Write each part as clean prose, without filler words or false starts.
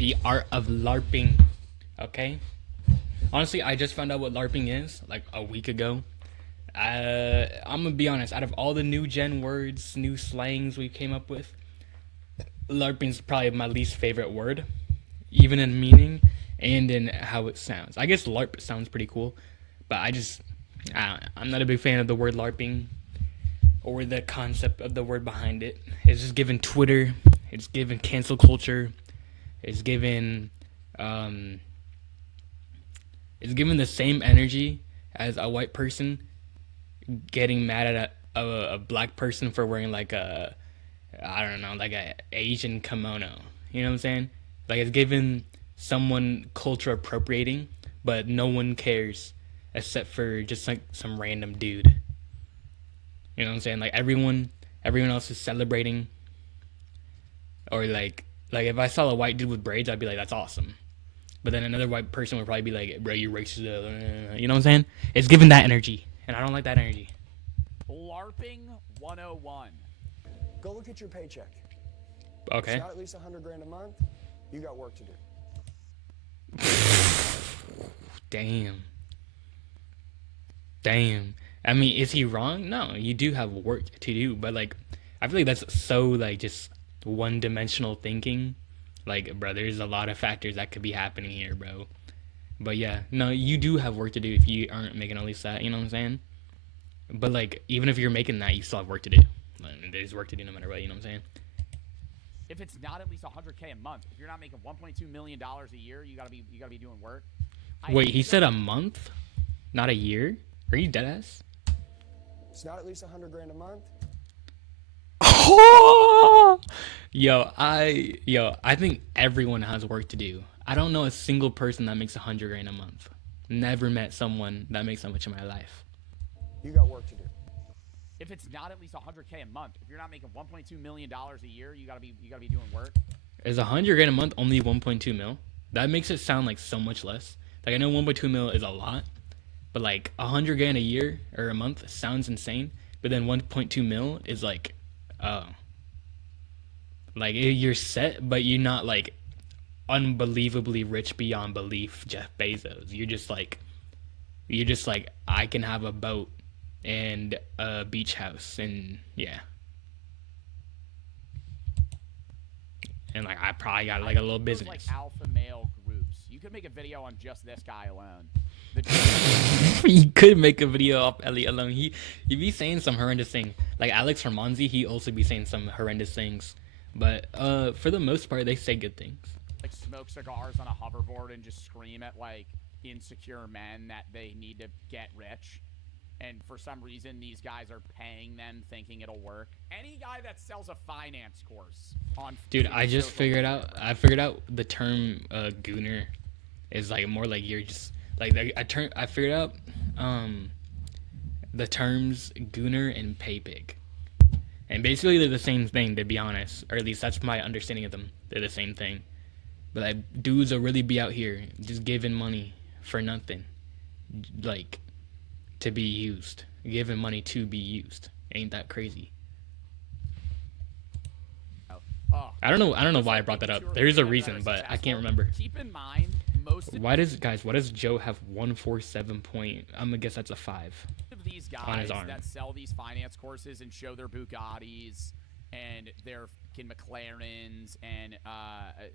The art of LARPing. Okay? Honestly, I just found out what LARPing is like a week ago. I'm gonna be honest, out of all the new gen words, new slangs we came up with, LARPing's probably my least favorite word, even in meaning and in how it sounds. I guess LARP sounds pretty cool, but I'm not a big fan of the word LARPing or the concept of the word behind it. It's just given Twitter, it's given cancel culture, it's given um, it's given the same energy as a white person getting mad at a black person for wearing like a, I don't know, like a Asian kimono. You know what I'm saying? Like it's given someone culture appropriating, but no one cares except for just like some random dude. You know what I'm saying? Like everyone else is celebrating, or like if I saw a white dude with braids, I'd be like, that's awesome. But then another white person would probably be like, bro, you're racist. You know what I'm saying? It's given that energy, and I don't like that energy. LARPing 101. Go look at your paycheck. Okay. It's not at least 100 grand a month. You got work to do. Damn. Damn. I mean, is he wrong? No, you do have work to do, but like, I feel like that's so like just one-dimensional thinking. Like, bro, there's a lot of factors that could be happening here, bro. But yeah, no, you do have work to do if you aren't making at least that. You know what I'm saying? But like, even if you're making that, you still have work to do. Like, there's work to do no matter what. You know what I'm saying? If it's not at least 100K a month, if you're not making 1.2 million dollars a year, you gotta be doing work. Wait, he said a month, not a year. Are you dead ass? It's not at least 100 grand a month. I think everyone has work to do. I don't know a single person that makes 100 grand a month. Never met someone that makes that much in my life. You got work to do. If it's not at least 100K a month, if you're not making 1.2 million dollars a year, you gotta be doing work. Is 100 grand a month only 1.2 mil? That makes it sound like so much less. Like I know 1.2 mil is a lot, but like 100 grand a year or a month sounds insane. But then 1.2 mil is like, oh, like you're set, but you're not like unbelievably rich beyond belief, Jeff Bezos. You're just like I can have a boat and a beach house, and yeah, and like I probably got like a little business. Like alpha male groups. You could make a video on just this guy alone. He could make a video off Elliot alone. He be saying some horrendous thing. Like Alex Hermanzi, he also be saying some horrendous things. But for the most part, they say good things. Like smoke cigars on a hoverboard and just scream at like insecure men that they need to get rich. And for some reason, these guys are paying them thinking it'll work. Any guy that sells a finance course on... Dude, I just figured out... I figured out the term gooner is like more like you're just... Like I figured out the terms gooner and pay pig. And basically they're the same thing, to be honest. Or at least that's my understanding of them. They're the same thing. But like dudes will really be out here just giving money for nothing. Like... to be used, giving money to be used. Ain't that crazy? I don't know why I brought that up. There's a reason, but I can't remember. Keep in mind, why does Joe have 147 point? I'm gonna guess that's a 5 of these guys on his arm. That sell these finance courses and show their Bugattis and their fucking McLarens and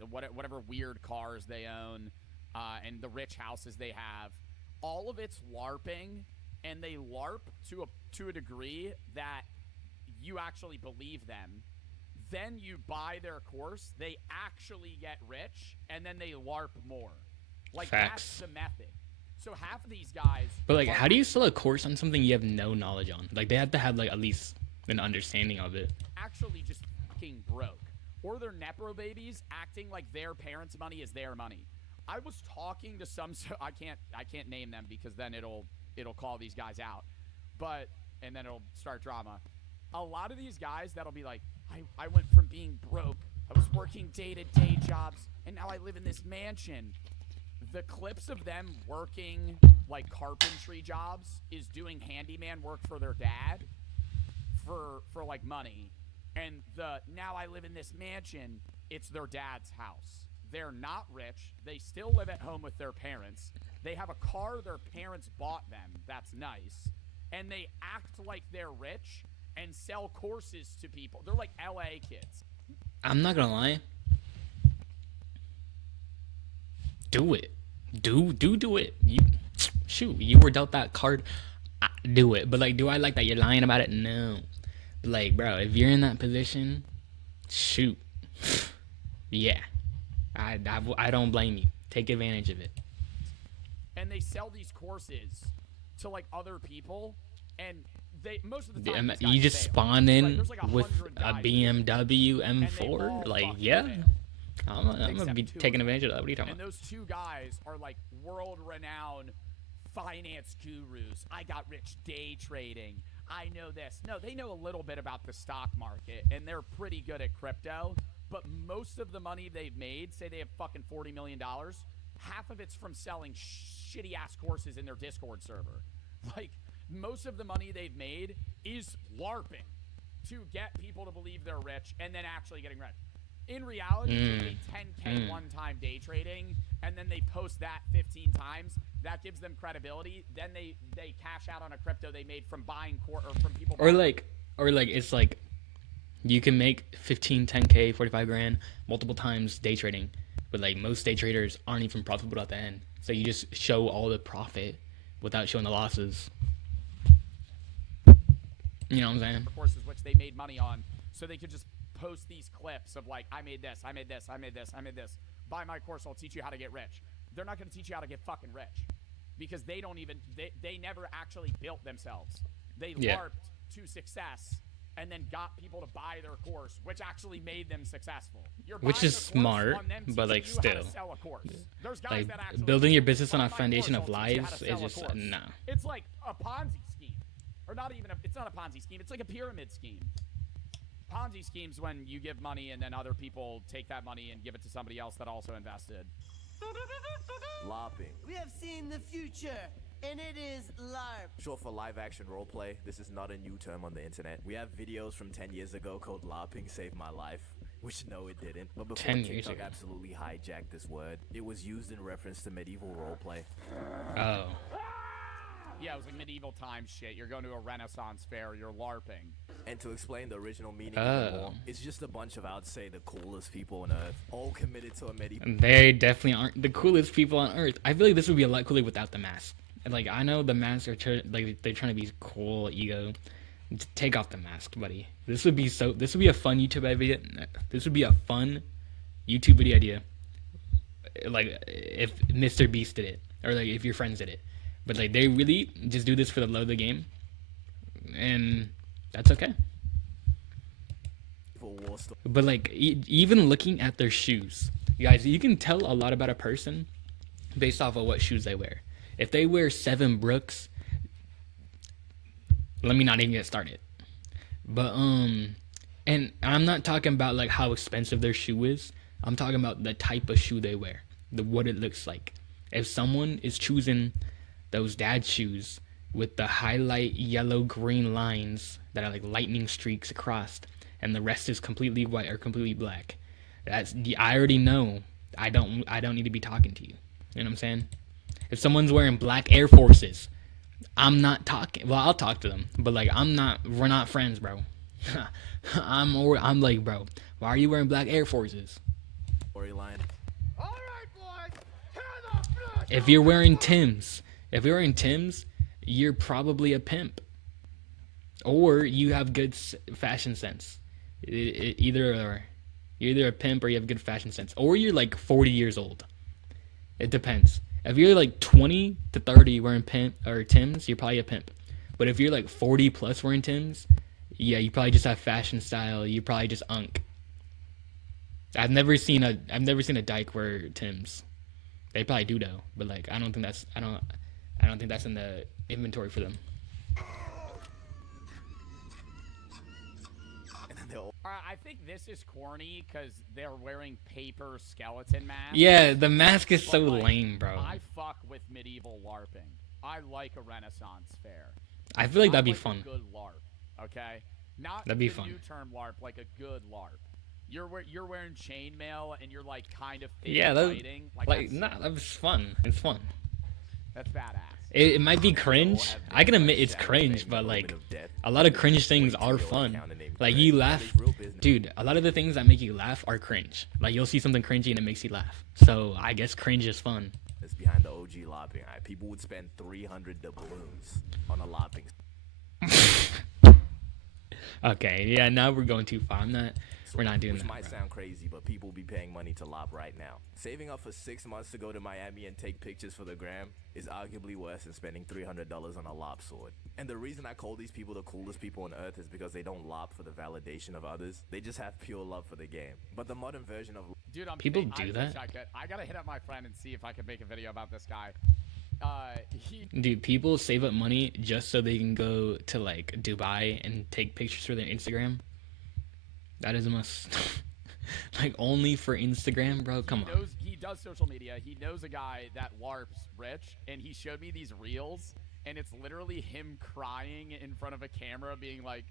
whatever weird cars they own and the rich houses they have. All of it's LARPing. And they LARP to a degree that you actually believe them. Then you buy their course, they actually get rich, and then they LARP more. Like, Facts. That's the method. So half of these guys... But, like, how do you sell a course on something you have no knowledge on? Like, they have to have, like, at least an understanding of it. Actually just fucking broke. Or they're Nepro babies acting like their parents' money is their money. I was talking to some... I can't name them because then it'll call these guys out, and then it'll start drama. A lot of these guys that'll be like, I went from being broke, I was working day-to-day jobs, and now I live in this mansion. The clips of them working like carpentry jobs is doing handyman work for their dad for like money, and now I live in this mansion, it's their dad's house. They're not rich. They still live at home with their parents. They have a car their parents bought them. That's nice. And they act like they're rich and sell courses to people. They're like LA kids. I'm not gonna lie. Do it. Do it. Shoot, you were dealt that card. Do it. But like, do I like that you're lying about it? No. But like, bro, if you're in that position, shoot. Yeah. I don't blame you. Take advantage of it. And they sell these courses to like other people, and they most of the time these You guys just fail. spawn in There's like with 100 a guys BMW and they M4. all Like, fucking yeah. fail. I'm gonna Except be two taking of them. advantage of that. What are you talking And about? those two guys are like world-renowned finance gurus. I got rich day trading. I know this. No, they know a little bit about the stock market, and they're pretty good at crypto. But most of the money they've made, say they have fucking $40 million, half of it's from selling shitty-ass courses in their Discord server. Like, most of the money they've made is LARPing to get people to believe they're rich and then actually getting rich. In reality, they made 10K one-time day trading, and then they post that 15 times. That gives them credibility. Then they cash out on a crypto they made from buying or from people. Or like it's like you can make 15, 10K, 45 grand multiple times day trading, but like most day traders aren't even profitable at the end. So you just show all the profit without showing the losses. You know what I'm saying? Courses which they made money on, so they could just post these clips of like, I made this, I made this, I made this, I made this. Buy my course, I'll teach you how to get rich. They're not going to teach you how to get fucking rich, because they don't even they never actually built themselves. They LARPed to success and then got people to buy their course, which actually made them successful. Which is smart, but like still, There's guys like that actually building your business on buy a my foundation course, of I'll teach you how lies to is sell a just course. nah. It's like a Ponzi scheme, or not even. It's not a Ponzi scheme. It's like a pyramid scheme. Ponzi schemes when you give money and then other people take that money and give it to somebody else that also invested. LARPing. We have seen the future, and it is LARP. Short for live action roleplay. This is not a new term on the internet. We have videos from 10 years ago called LARPing saved my life. Which no, it didn't. But before 10 years TikTok ago. absolutely hijacked this word, it was used in reference to medieval roleplay. Oh. Yeah, it was like medieval times shit. You're going to a Renaissance fair, you're LARPing. And to explain the original meaning even more, it's just a bunch of, I would say, the coolest people on Earth, all committed to a medieval... They definitely aren't the coolest people on earth. I feel like this would be a lot cooler without the mask. And like, I know the masks are like they're trying to be cool, ego. Take off the mask, buddy. This would be a fun YouTube video. This would be a fun YouTube video idea. Like if Mr. Beast did it, or like if your friends did it. But like they really just do this for the love of the game, and that's okay. But like even looking at their shoes, guys, you can tell a lot about a person based off of what shoes they wear. If they wear 7 Brooks, let me not even get started. But and I'm not talking about like how expensive their shoe is. I'm talking about the type of shoe they wear, what it looks like. If someone is choosing those dad shoes with the highlight yellow green lines that are like lightning streaks across, and the rest is completely white or completely black, I already know I don't need to be talking to you. You know what I'm saying? If someone's wearing black Air Forces, I'm not talking. Well, I'll talk to them, but like we're not friends, bro. I'm like, bro, why are you wearing black Air Forces? Storyline. All right, boys, tear the blood. If you're wearing Timbs, you're probably a pimp, or you have good fashion sense. Either or. You're either a pimp or you have good fashion sense, or you're like 40 years old. It depends. If you're like 20 to 30 wearing pimp or Timbs, you're probably a pimp. But if you're like 40 plus wearing Timbs, yeah, you probably just have fashion style. You probably just unk. I've never seen a dyke wear Timbs. They probably do though, but like I don't think that's in the inventory for them. I think this is corny because they're wearing paper skeleton masks. Yeah, the mask is so But, like, lame, bro. I fuck with medieval LARPing. I like a Renaissance fair. I feel like that'd be like fun. A good LARP, okay? Not That'd be the fun. new term LARP, like a good LARP. You're wearing chainmail and you're like kind of Yeah, that fighting. like That's nah, sick. that was fun. It's fun. That's badass. It might be We all cringe. have I can names admit like it's Shadow cringe, Fame, but the like Moment of Death. a lot of cringe things This are 42-year-old fun. accountant named Like Greg. you Now laugh, there's real business. dude. A lot of the things that make you laugh are cringe. Like you'll see something cringy and it makes you laugh. So I guess cringe is fun. It's behind the OG lopping. Right? People would spend 300 doubloons on a lopping. Okay, yeah. Now we're going too far. We're not doing Which that. might bro. sound crazy, but people be paying money to lop right now. Saving up for 6 months to go to Miami and take pictures for the gram is arguably worse than spending $300 on a lop sword. And the reason I call these people the coolest people on earth is because they don't lop for the validation of others. They just have pure love for the game. But the modern version of Dude, People I do wish that? I could. I gotta hit up my friend and see if I can make a video about this guy. He Dude, people save up money just so they can go to like Dubai and take pictures for their Instagram. That is a must. Like only for Instagram, bro. Come on. knows he does social media. He knows a guy that LARPs rich, and he showed me these reels, and it's literally him crying in front of a camera, being like,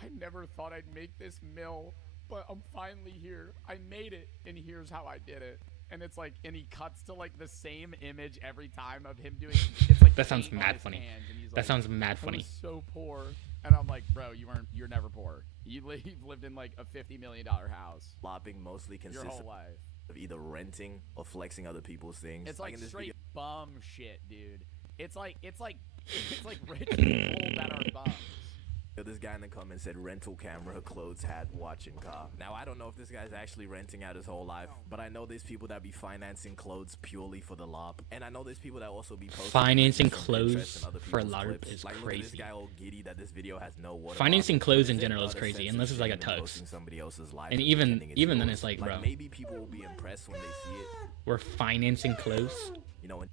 "I never thought I'd make this mill, but I'm finally here. I made it, and here's how I did it." And it's like, and he cuts to like the same image every time of him doing. It's like That sounds paint on mad his funny. hands, and he's That like, sounds mad "I funny. was so poor," and I'm like, "Bro, you're never poor. You've lived in like a $50 million house lopping mostly your consists whole life." of either renting or flexing other people's things. It's like in this straight video, bum shit, dude. It's like rich people that are bums. this guy in the comments said rental camera, clothes, hat, watch, and car. Now, I don't know if this guy's actually renting out his whole life, but I know there's people that be financing clothes purely for the LARP. And I know there's people that also be posting Financing pictures on Pinterest clothes and other for people's LARP clips. is Like, look at this crazy. guy all giddy that this video has no watermark. Financing clothes But in is there general is not a crazy, sense of unless it's like a shame in tux. posting somebody else's life And pretending it's even then yours? it's like, bro. Maybe people will be impressed when they see it. We're financing clothes. You know, and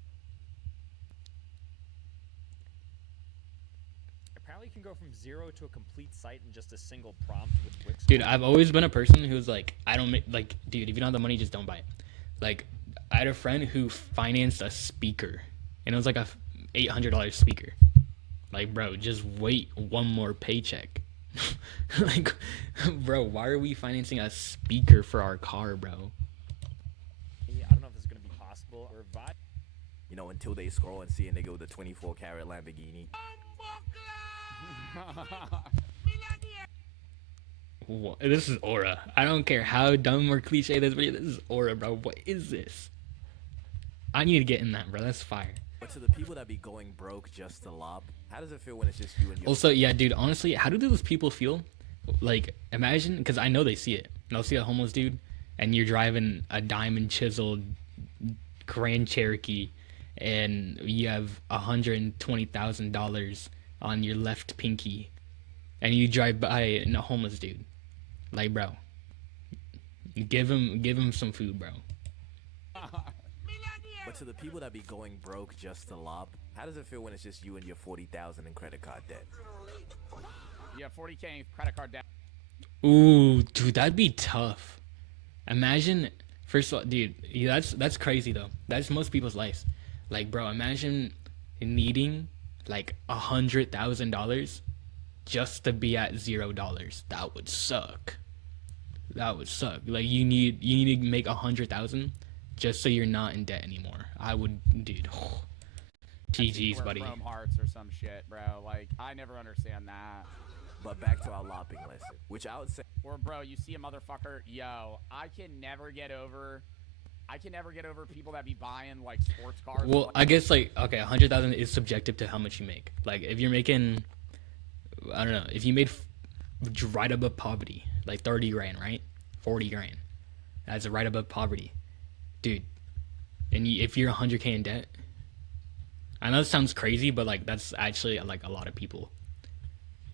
Apparently, you can go from 0 to a complete site in just a single prompt with Wix. Dude, I've always been a person who's like, I don't like, dude, if you don't have the money, just don't buy it. Like, I had a friend who financed a speaker, and it was like a $800 speaker. Like, bro, just wait one more paycheck. Like, bro, why are we financing a speaker for our car, bro? I don't know if this is going to be possible. Or you know, until they scroll and see a nigga with a 24-carat Lamborghini. This is aura. I don't care how dumb or cliche this video. This is aura, bro. What is this? I need to get in that, bro. That's fire. But to the people that be going broke just to lop, how does it feel when it's just you and your Also, yeah, dude. Honestly, how do those people feel? Like, imagine, because I know they see it. They'll see a homeless dude, and you're driving a diamond chiseled Grand Cherokee, and you have $120,000 on your left pinky, and you drive by a homeless dude. Like, bro, give him some food, bro. But to the people that be going broke just to lop, how does it feel when it's just you and your $40,000 in credit card debt? You have 40K in credit card debt. Ooh, dude, that'd be tough. Imagine, first of all, dude, yeah, that's crazy though. That's most people's lives. Like, bro, imagine needing like $100,000 just to be at $0. That would suck. That would suck. Like, you need to make 100,000 just so you're not in debt anymore. I would, dude. GG's, Wear buddy. Chrome hearts or some shit, bro. Like, I never understand that. But back to our lopping lesson, which I would say Or, bro, you see a motherfucker, yo, I can never get over people that be buying like sports cars. Well, I guess like, okay, 100,000 is subjective to how much you make. Like, if you're making, I don't know, if you made right above poverty, like 30 grand, right? 40 grand, that's right above poverty, dude. And if you're 100K in debt, I know it sounds crazy, but like that's actually like a lot of people.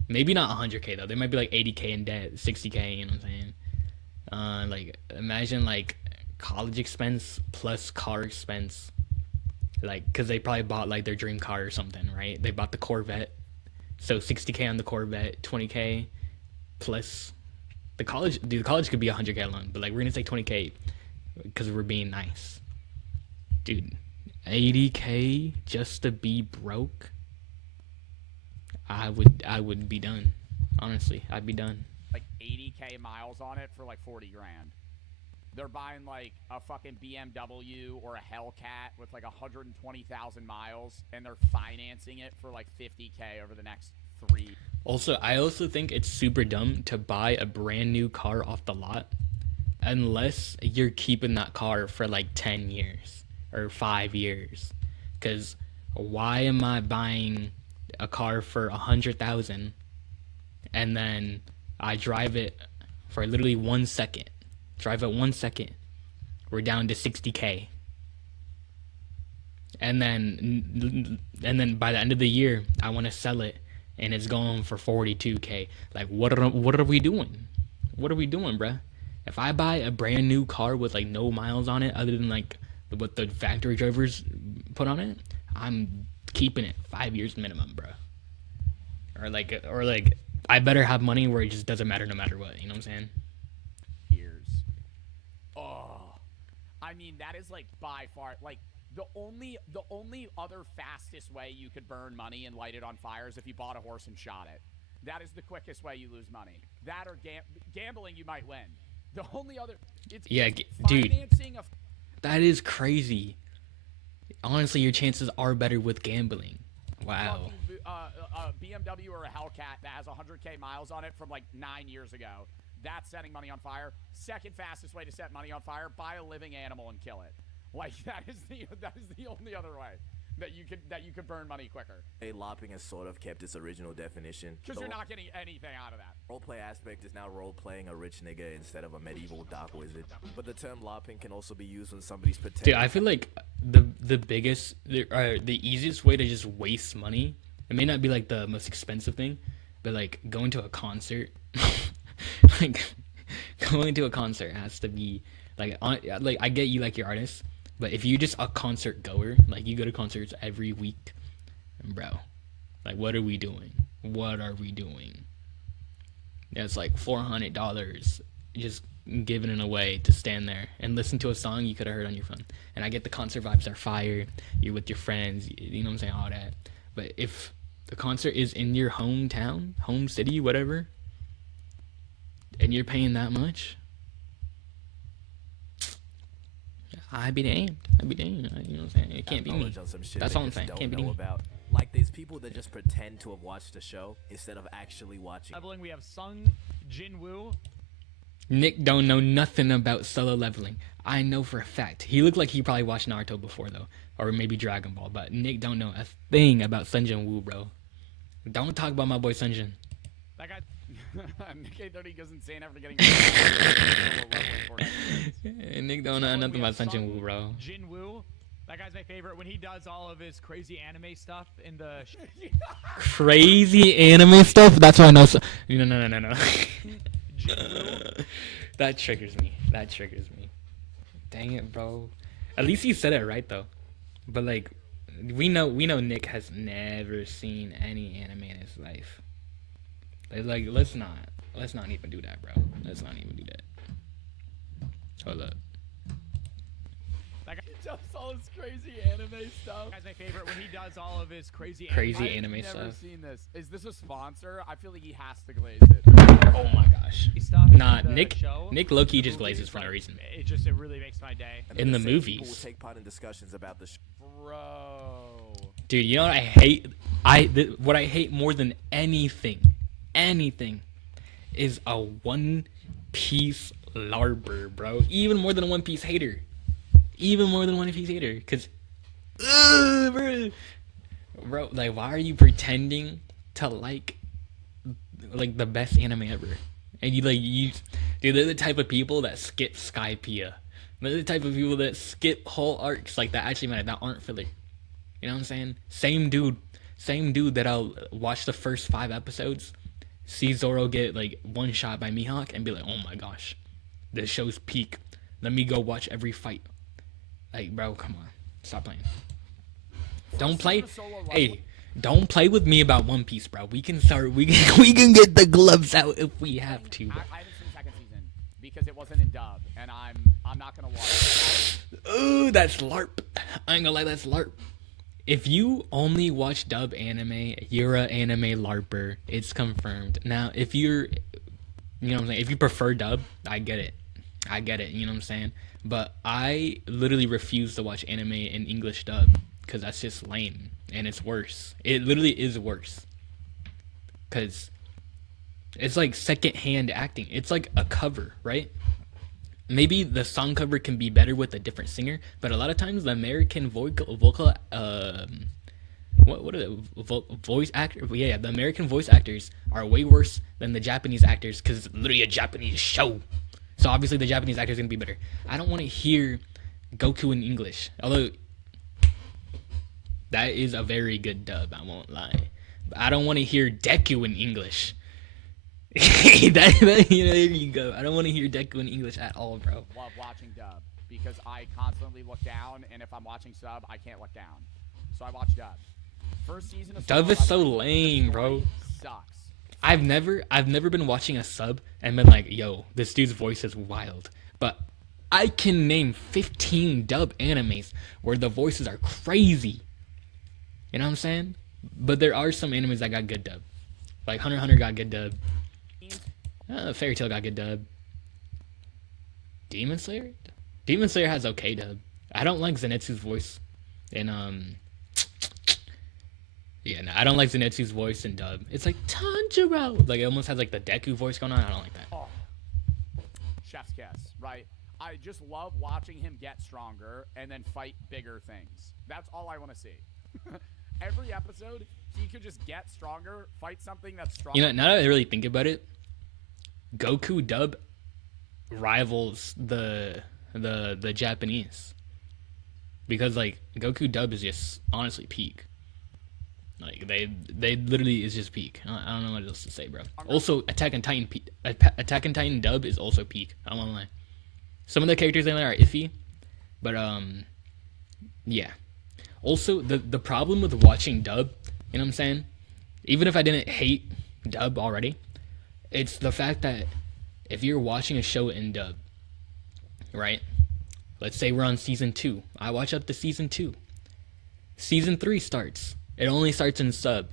Maybe not 100K though. They might be like 80K in debt, 60K. You know what I'm saying? Like, imagine like college expense plus car expense, like, because they probably bought like their dream car or something, right? They bought the Corvette, so 60K on the Corvette, 20K plus the college. Dude, the college could be 100K alone, but like we're gonna say 20K because we're being nice, dude. 80K just to be broke. I would be done. Honestly, I'd be done. like 80K miles on it for like 40 grand. They're buying like a fucking BMW or a Hellcat with like 120,000 miles, and they're financing it for like 50K over the next 3. Also, I also think it's super dumb to buy a brand new car off the lot unless you're keeping that car for like 10 years or 5 years. Because why am I buying a car for 100,000 and then I drive it for literally 1 second? Drive it 1 second, we're down to 60K. And then by the end of the year, I want to sell it, and it's going for 42K. Like, what are we doing? What are we doing, bruh? If I buy a brand new car with like no miles on it, other than like what the factory drivers put on it, I'm keeping it 5 years minimum, bruh. Or like, I better have money where it just doesn't matter no matter what. You know what I'm saying? Years. Oh, I mean, that is like by far like the only other fastest way you could burn money and light it on fire is if you bought a horse and shot it. That is the quickest way you lose money. That or gambling, you might win. The only other, it's dude, financing that is crazy. Honestly, your chances are better with gambling. Wow. a BMW or a Hellcat that has 100K miles on it from like 9 years ago. That's setting money on fire. Second fastest way to set money on fire: buy a living animal and kill it. Like that is the only other way that you could burn money quicker. LARPing has sort of kept its original definition. Because you're not getting anything out of that. Roleplay aspect is now role-playing a rich nigga instead of a medieval dark wizard. But the term LARPing can also be used when somebody's pretending. Dude, I feel like the easiest way to just waste money. It may not be like the most expensive thing, but like going to a concert, like going to a concert has to be like I get you like your artist, but if you're just a concert goer, like you go to concerts every week, bro, like what are we doing? What are we doing? It's like $400 just giving it away to stand there and listen to a song you could have heard on your phone. And I get the concert vibes are fire. You're with your friends, you know what I'm saying, all that. But if the concert is in your hometown, home city, whatever, and you're paying that much, I'd be damned. You know what I'm saying? It can't be me. That's all I'm saying. Can't be me. Like, there's people that just pretend to have watched the show instead of actually watching. Leveling, we have Sung Jin Woo. Nick don't know nothing about solo leveling. I know for a fact. He looked like he probably watched Naruto before though, or maybe Dragon Ball. But Nick don't know a thing about Sunjin Woo, bro. Don't talk about my boy Sunjin. That guy. Nick A30 goes insane after getting. Nick don't know nothing about Sunjin Woo, bro. Jin Woo. That guy's my favorite when he does all of his crazy anime stuff in the. Crazy anime stuff. That's why I know. No. That triggers me. Dang it, bro. At least he said it right though. But like, we know Nick has never seen any anime in his life. Like, let's not even do that, bro. Let's not even do that. Hold up. That guy does all his crazy anime stuff. That guy's my favorite when he does all of his crazy Anime I've never stuff. seen this. Is this a sponsor? I feel like he has to glaze it. Oh my gosh. stuff. Nah, in the Nick show, low-key the just movies, glazes for no like, reason. It really makes my day. And In then the same people movies. will take part in discussions about the show. Bro. Dude, you know what I hate? What I hate more than anything, is a One Piece larper, bro. Even more than a One Piece hater. Cause, bro, like, why are you pretending to like the best anime ever? And dude, they're the type of people that skip Skypiea. They're the type of people that skip whole arcs like that actually matter, that aren't filler. You know what I'm saying? Same dude that I'll watch the first 5 episodes, see Zoro get like one shot by Mihawk and be like, oh my gosh, this show's peak. Let me go watch every fight. Like, bro, come on, stop playing. Don't play. Hey, don't play with me about One Piece, bro. We can start. We can get the gloves out if we have to. Bro. I haven't seen the second season because it wasn't in dub, and I'm not gonna watch it. Ooh, that's LARP. I ain't gonna lie, that's LARP. If you only watch dub anime, you're a anime LARPer. It's confirmed. Now, if you're You know what I'm saying? If you prefer dub, I get it. I get it. You know what I'm saying? But I literally refuse to watch anime in English dub because that's just lame and it's worse. It literally is worse because it's like secondhand acting. It's like a cover, right? Maybe the song cover can be better with a different singer, but a lot of times the American vocal what are the voice actor? Yeah, the American voice actors are way worse than the Japanese actors because it's literally a Japanese show. So obviously the Japanese actors are gonna be better. I don't want to hear Goku in English, although that is a very good dub. I won't lie. But I don't want to hear Deku in English. There you go. I don't want to hear Deku in English at all, bro. Love watching dub because I constantly look down, and if I'm watching sub, I can't look down. So I watch dub. First season of Dub is Sub, so lame, bro. Sucks. I've never been watching a sub and been like, yo, this dude's voice is wild. But I can name 15 dub animes where the voices are crazy. You know what I'm saying? But there are some animes that got good dub. Like Hunter x Hunter got good dub. Fairy Tail got good dub. Demon Slayer? Demon Slayer has okay dub. I don't like Zenitsu's voice in yeah, no, I don't like Zenitsu's voice in dub. It's like Tanjiro. Like it almost has like the Deku voice going on. I don't like that. Oh. Chef's kiss, right? I just love watching him get stronger and then fight bigger things. That's all I want to see. Every episode, he could just get stronger, fight something that's stronger. You know, now that I really think about it, Goku dub rivals the Japanese because like Goku dub is just honestly peak. Like they literally is just peak. I don't know what else to say, bro. Also, Attack on Titan dub is also peak. I don't wanna lie. Some of the characters in there are iffy, but yeah. Also, the problem with watching dub, you know what I'm saying? Even if I didn't hate dub already, it's the fact that if you're watching a show in dub, right? Let's say we're on season 2. I watch up to season 2. Season 3 starts. It only starts in sub.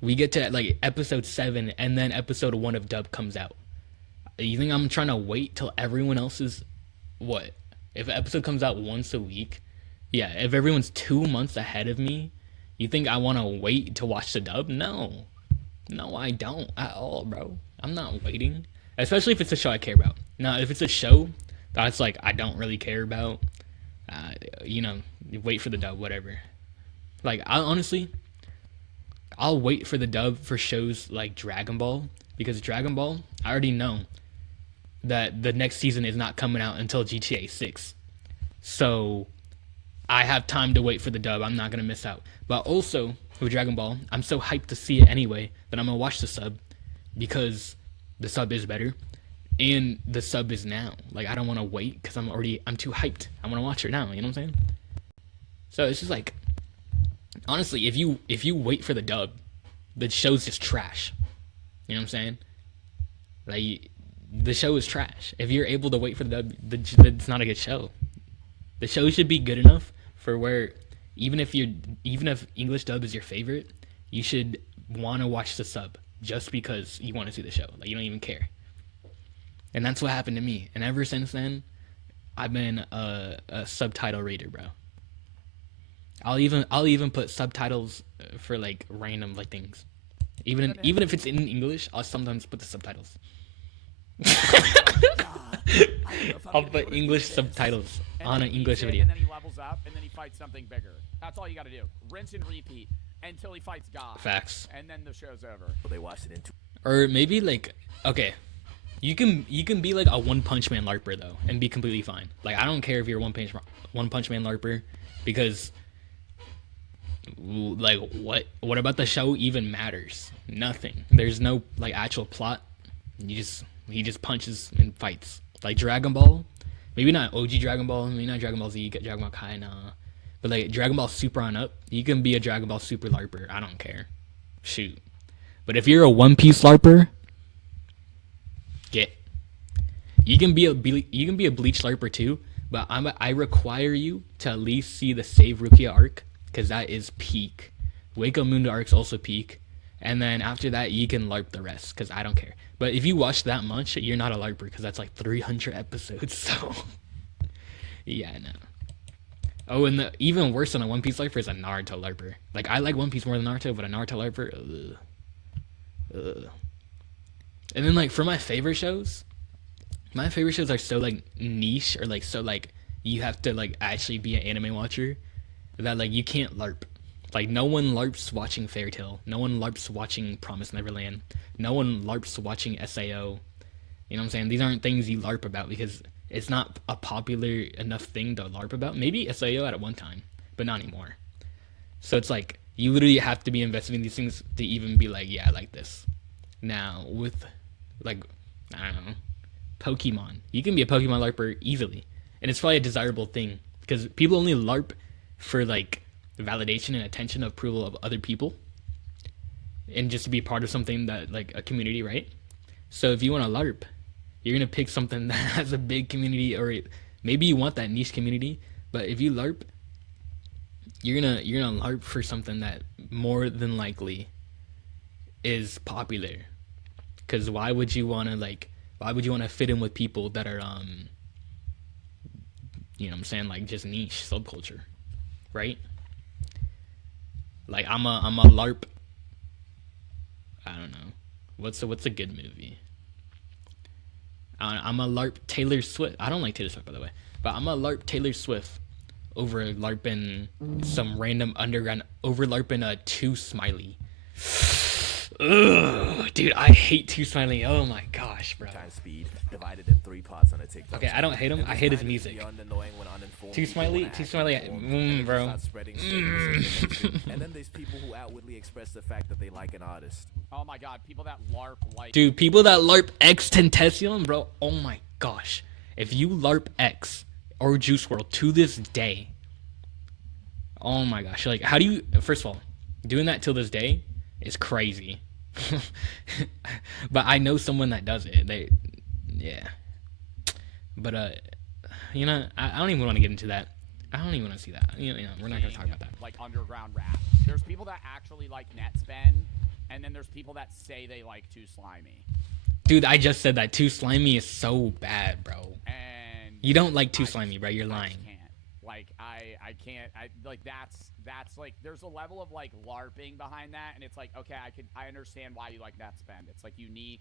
We get to like episode 7 and then episode 1 of dub comes out. You think I'm trying to wait till everyone else is what? If an episode comes out once a week, yeah, if everyone's 2 months ahead of me, you think I want to wait to watch the dub? No. No, I don't at all, bro. I'm not waiting. Especially if it's a show I care about. Now, if it's a show that's like I don't really care about, you know, wait for the dub, whatever. Like, I'll wait for the dub for shows like Dragon Ball, because Dragon Ball, I already know that the next season is not coming out until GTA 6. So, I have time to wait for the dub. I'm not going to miss out. But also, with Dragon Ball, I'm so hyped to see it anyway that I'm going to watch the sub because the sub is better. And the sub is now. Like, I don't want to wait because I'm too hyped. I want to watch it now. You know what I'm saying? So, it's just like, honestly, if you wait for the dub, the show's just trash. You know what I'm saying? Like, the show is trash. If you're able to wait for the dub, it's not a good show. The show should be good enough for where even if English dub is your favorite, you should want to watch the sub just because you want to see the show. Like, you don't even care. And that's what happened to me. And ever since then, I've been a subtitle reader, bro. I'll even put subtitles for like random like things. Even if it's in English, I'll sometimes put the subtitles. I'll put English subtitles on an English video. And then he levels up, and then he fights something bigger. That's all you got to do. Rinse and repeat until he fights God. Facts. And then the show's over. They watched it in 2. Or maybe like, okay, you can be like a One Punch Man LARPer though, and be completely fine. Like, I don't care if you're a One Punch Man LARPer, because like what about the show even matters? Nothing. There's no like actual plot. He just punches and fights. Like Dragon Ball, maybe not OG Dragon Ball, maybe not Dragon Ball Z, Dragon Ball Kai, nah. But like Dragon Ball Super on up, you can be a Dragon Ball Super LARPer. I don't care. Shoot. But if you're a One Piece LARPer, you can be a Bleach LARPer too. But I require you to at least see the Save Rukia arc, because that is peak. Waco Mundo arc's also peak. And then after that, you can LARP the rest, because I don't care. But if you watch that much, you're not a LARPer because that's like 300 episodes. So yeah, I know. Oh, and the even worse than a One Piece LARPer is a Naruto LARPer. Like I like One Piece more than Naruto, but a Naruto LARPer, ugh. Ugh. And then like for my favorite shows are so like niche or like so like you have to like actually be an anime watcher that like you can't LARP. Like no one LARPs watching Fairy Tail. No one LARPs watching Promise Neverland. No one LARPs watching SAO. You know what I'm saying? These aren't things you LARP about because it's not a popular enough thing to LARP about. Maybe SAO at one time, but not anymore. So it's like you literally have to be invested in these things to even be like, yeah, I like this. Now with like I don't know, Pokemon. You can be a Pokemon LARPer easily, and it's probably a desirable thing because people only LARP for like validation and attention of approval of other people, and just to be part of something that like a community, right? So if you want to LARP, you're gonna pick something that has a big community, or maybe you want that niche community. But if you LARP, you're gonna LARP for something that more than likely is popular. Because why would you want to fit in with people that are you know what I'm saying, like just niche subculture, right? Like I'm a LARP. I don't know. What's a good movie? I'm a LARP Taylor Swift. I don't like Taylor Swift, by the way, but I'm a LARP Taylor Swift over LARPing some random underground, over LARPing a Two Smiley. Ugh, dude, I hate Two Smiley. Oh my gosh, bro. Times speed divided in 3 parts on a TikTok. Okay, I don't hate him. I hate his music. Two Smiley, bro. And then there's people who outwardly express the fact that they like an artist. Oh my god, people that LARP like. Dude, people that LARP X Tentacion, bro. Oh my gosh. If you LARP X or Juice WRLD to this day, oh my gosh. Like, how do you, first of all, doing that till this day is crazy. But I know someone that does it. Yeah. But, you know, I don't even want to get into that. I don't even want to see that. You know, we're not going to talk about that. Like underground rap. There's people that actually like Netspend, and then there's people that say they like Too Slimy. Dude, I just said that Too Slimy is so bad, bro. And you don't like Too Slimy, bro. You're lying. I can't. Like I can't. Like that's like there's a level of like LARPing behind that, and it's like okay, I understand why you like Netspend. It's like unique,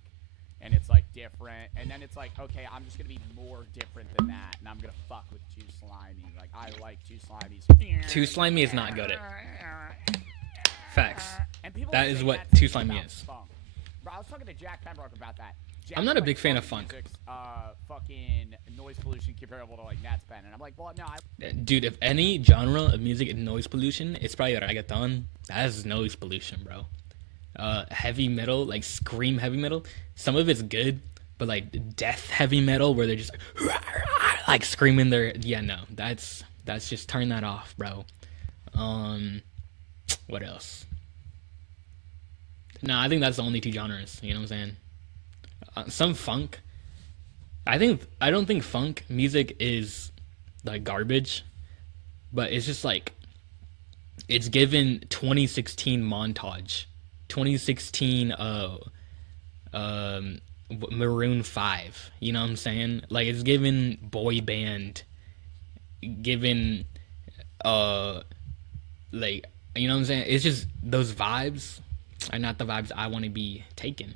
and it's like different, and then it's like okay, I'm just gonna be more different than that, and I'm gonna fuck with Too Slimy. Like I like Too Slimy's. Too Slimy is not good at. Facts. And people that is say what that's Too Slimy about is. funk. Bro, I was talking to Jack Pembroke about that. I'm not a big fan of funk. Music's, fucking noise pollution comparable to like Netspend, and I'm like, well, no. Dude, if any genre of music is noise pollution, it's probably reggaeton. That is noise pollution, bro. Heavy metal, like scream heavy metal, some of it's good, but like death heavy metal where they're just like screaming their, yeah, no, that's just turn that off, bro. What else? No, I think that's the only two genres. You know what I'm saying? Some funk. I don't think funk music is like garbage, but it's just like it's given 2016 montage, 2016 Maroon 5. You know what I'm saying? Like it's given boy band, given like you know what I'm saying? It's just those vibes are not the vibes I want to be taking.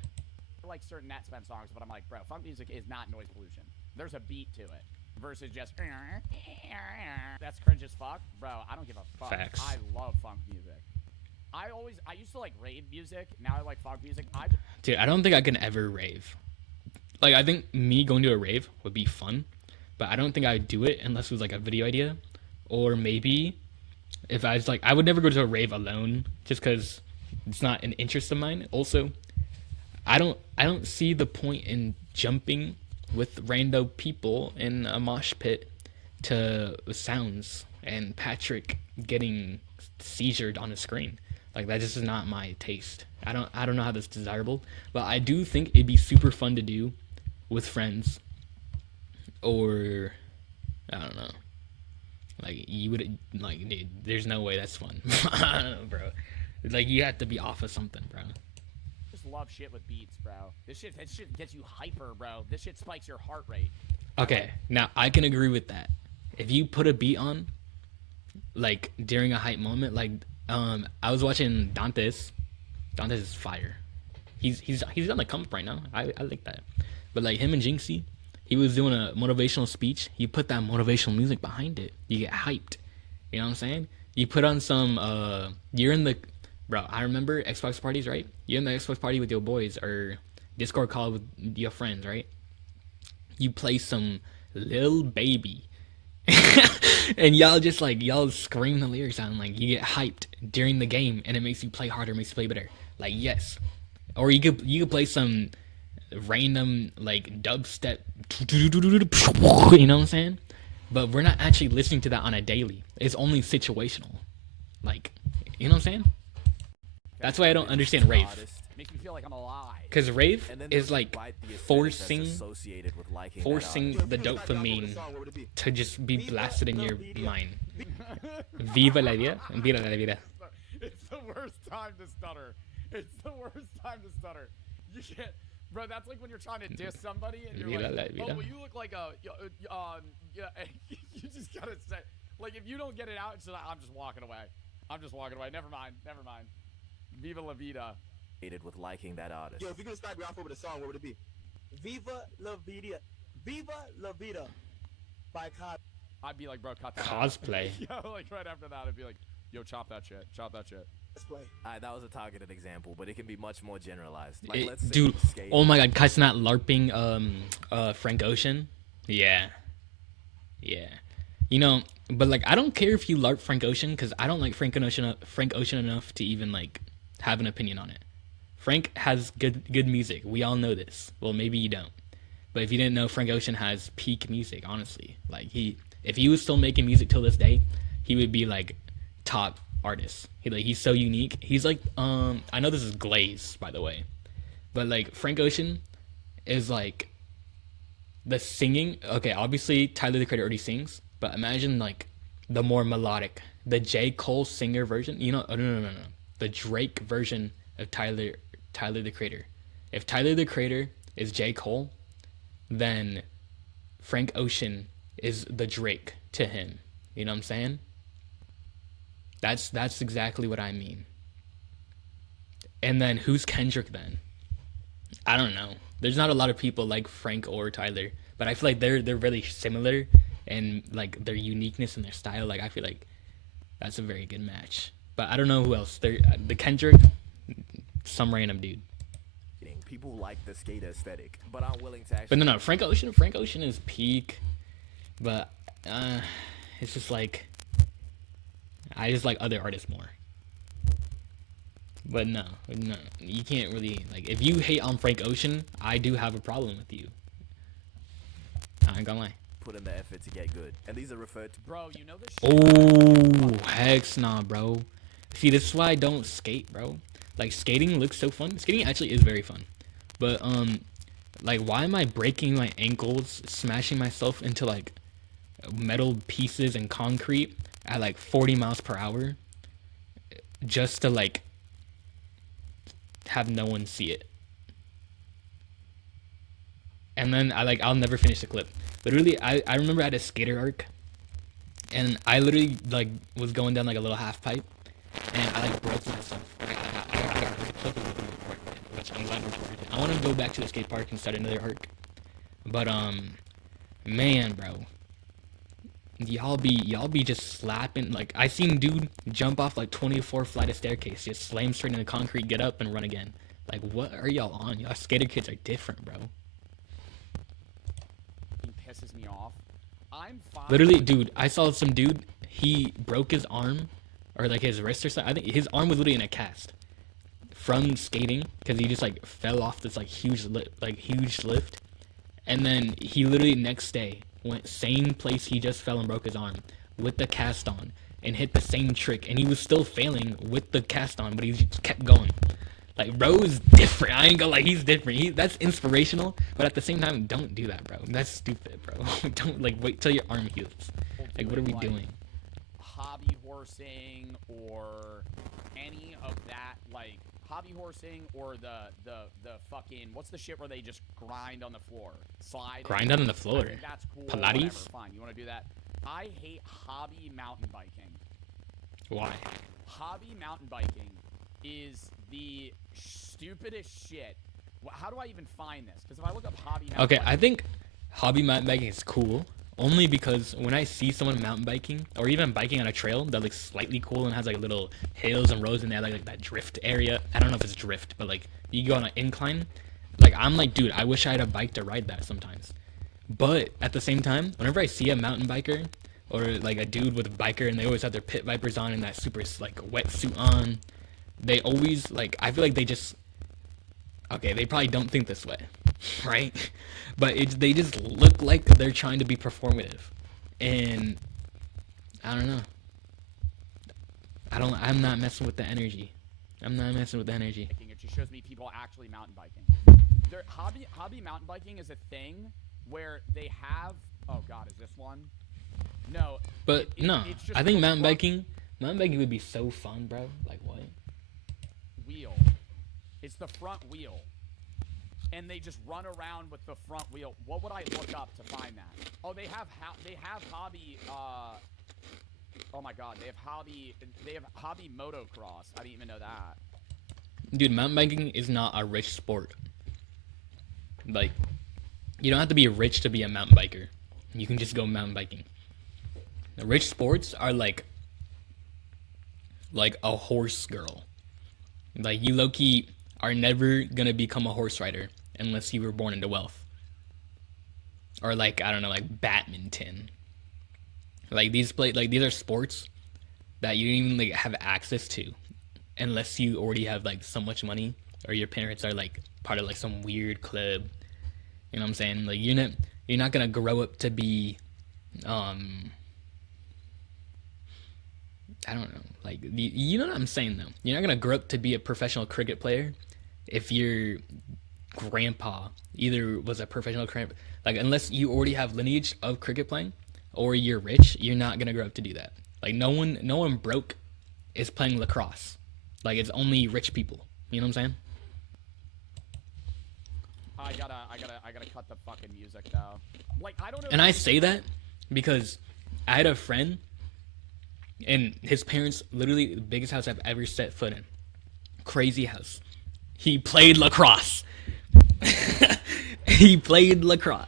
I like certain Netspend songs, but I'm like, bro, funk music is not noise pollution. There's a beat to it versus just that's cringe as fuck, bro. I don't give a fuck. Facts. I love funk music. I used to like rave music. Now I like funk music. Dude, I don't think I can ever rave. Like I think me going to a rave would be fun, but I don't think I'd do it unless it was like a video idea, or maybe if I was like I would never go to a rave alone just because it's not an interest of mine. Also, I don't see the point in jumping with rando people in a mosh pit to sounds and Patrick getting seizured on a screen. Like that just is not my taste. I don't know how that's desirable, but I do think it'd be super fun to do with friends, or I don't know. Like you would like, dude, there's no way that's fun. I don't know, bro. Like you have to be off of something, bro. Just love shit with beats, bro. This shit gets you hyper, bro. This shit spikes your heart rate. Okay, now I can agree with that. If you put a beat on, like during a hype moment, like I was watching Dante's. Dante's is fire. He's on the come up right now. I like that. But like him and Jinxie, he was doing a motivational speech. You put that motivational music behind it, you get hyped. You know what I'm saying? You put on some you're in the bro, I remember Xbox parties, right? You're in the Xbox party with your boys or Discord call with your friends, right? You play some Lil Baby. And y'all just like y'all scream the lyrics out and like you get hyped during the game and it makes you play harder, makes you play better. Like yes. Or you could play some random like dubstep, you know what I'm saying? But we're not actually listening to that on a daily. It's only situational. Like, you know what I'm saying? That's why I don't understand rave. Makes me feel like I'm alive. Cause rave And then is there's like the aesthetic that's forcing associated with liking that forcing artist. the dopamine to just be blasted in your mind. Viva la vida, viva la vida. It's the worst time to stutter. It's the worst time to stutter. You can't, bro. That's like when you're trying to diss somebody and you're Vida like, la "Oh, vida. well, you look like a, yeah." You just gotta say, like, if you don't get it out, it's just like, I'm just walking away. I'm just walking away. Never mind. Never mind. Viva la vida. With liking that artist. Yo, if you could start me off with a song, what would it be? Viva la vida. Viva la vida by Cos. I'd be like, bro, cut that Cosplay. out. Yo, like right after that, I'd be like, yo, chop that shit. Chop that shit. Let's play. That was a targeted example, but it can be much more generalized. Like, It- let's say dude, skate. oh my god, Kai's not LARPing Frank Ocean. Yeah. Yeah. You know, but like I don't care if you LARP Frank Ocean because I don't like Frank Ocean enough to even like have an opinion on it. Frank has good music. We all know this. Well, maybe you don't. But if you didn't know, Frank Ocean has peak music, honestly. Like if he was still making music till this day, he would be like top artist. He's so unique. He's like I know this is Glaze, by the way. But like Frank Ocean is like the singing. Okay, obviously Tyler the Creator already sings, but imagine like the more melodic, the J. Cole singer version. You know, no. The Drake version of Tyler the Creator. If Tyler the Creator is J. Cole, then Frank Ocean is the Drake to him. You know what I'm saying? That's exactly what I mean. And then who's Kendrick then? I don't know. There's not a lot of people like Frank or Tyler, but I feel like they're really similar and like their uniqueness and their style. Like I feel like that's a very good match. But I don't know who else. The Kendrick, some random dude. People like the skate aesthetic, but aren't willing to actually. But no, Frank Ocean is peak. But it's just like I just like other artists more. But no, you can't really like. If you hate on Frank Ocean, I do have a problem with you. I ain't gonna lie. Put in the effort to get good, and these are referred to. Bro, you know this shit. Oh, heck nah, bro. See, this is why I don't skate, bro. Like skating looks so fun. Skating actually is very fun. But like why am I breaking my ankles, smashing myself into like metal pieces and concrete at like 40 miles per hour just to like have no one see it? And then I'll never finish the clip. Literally, I remember I had a skater arc, and I literally like was going down like a little half pipe, and I like broke myself. I want to go back to the skate park and start another arc, but man, bro, y'all be just slapping. Like I seen dude jump off like 24 flight of staircase, just slam straight into the concrete, get up and run again. Like what are y'all on? Y'all skater kids are different, bro. Pisses me off. I'm fine. Literally, dude, I saw some dude. He broke his arm, or like his wrist or something. I think his arm was literally in a cast from skating because he just like fell off this like huge lift, and then he literally next day went same place he just fell and broke his arm with the cast on and hit the same trick, and he was still failing with the cast on, but he just kept going. Like, bro is different. I ain't gonna lie, he's different. That's inspirational, but at the same time, don't do that, bro. That's stupid, bro. Don't, like, wait till your arm heals. Like, what are we doing? Hobby horsing or any of that, like, hobby horsing or the fucking what's the shit where they just grind on the floor, slide. Grind on the I floor. think that's cool. Pilates? Whatever, fine. You want to do that? I hate hobby mountain biking. Why? Hobby mountain biking is the stupidest shit. How do I even find this? Because if I look up hobby mountain Okay, biking, I think hobby mountain biking is cool only because when I see someone mountain biking or even biking on a trail that looks slightly cool and has like little hills and roads and they have like that drift area. I don't know if it's drift, but like you go on an incline. Like I'm like, dude, I wish I had a bike to ride that sometimes. But at the same time, whenever I see a mountain biker or like a dude with a biker and they always have their pit vipers on and that super like wetsuit on, they always like I feel like they just okay, they probably don't think this way, right? But they just look like they're trying to be performative, and I don't know. I'm not messing with the energy. I'm not messing with the energy. it just shows me people actually mountain biking. Hobby mountain biking is a thing where they have. Oh God, is this one? No. But no, it's just I think the mountain front biking would be so fun, bro. Like what? wheel. It's the front wheel. And they just run around with the front wheel. What would I look up to find that? Oh, they have hobby. Oh my God, they have hobby motocross. I didn't even know that. Dude, mountain biking is not a rich sport. Like, you don't have to be rich to be a mountain biker. You can just go mountain biking. The rich sports are like a horse girl. Like, you low-key are never gonna become a horse rider unless you were born into wealth. Or like, I don't know, like badminton. Like these are sports that you don't even like have access to unless you already have like so much money or your parents are like part of like some weird club. You know what I'm saying? Like you're not gonna grow up to be I don't know. Like you know what I'm saying though. You're not gonna grow up to be a professional cricket player if your grandpa either was a professional cricket, like unless you already have lineage of cricket playing or you're rich, you're not gonna grow up to do that. Like no one broke is playing lacrosse. Like it's only rich people. You know what I'm saying? I gotta cut the fucking music though. Like I don't know. And I say that because I had a friend and his parents literally the biggest house I've ever set foot in. Crazy house. He played lacrosse. He played lacrosse.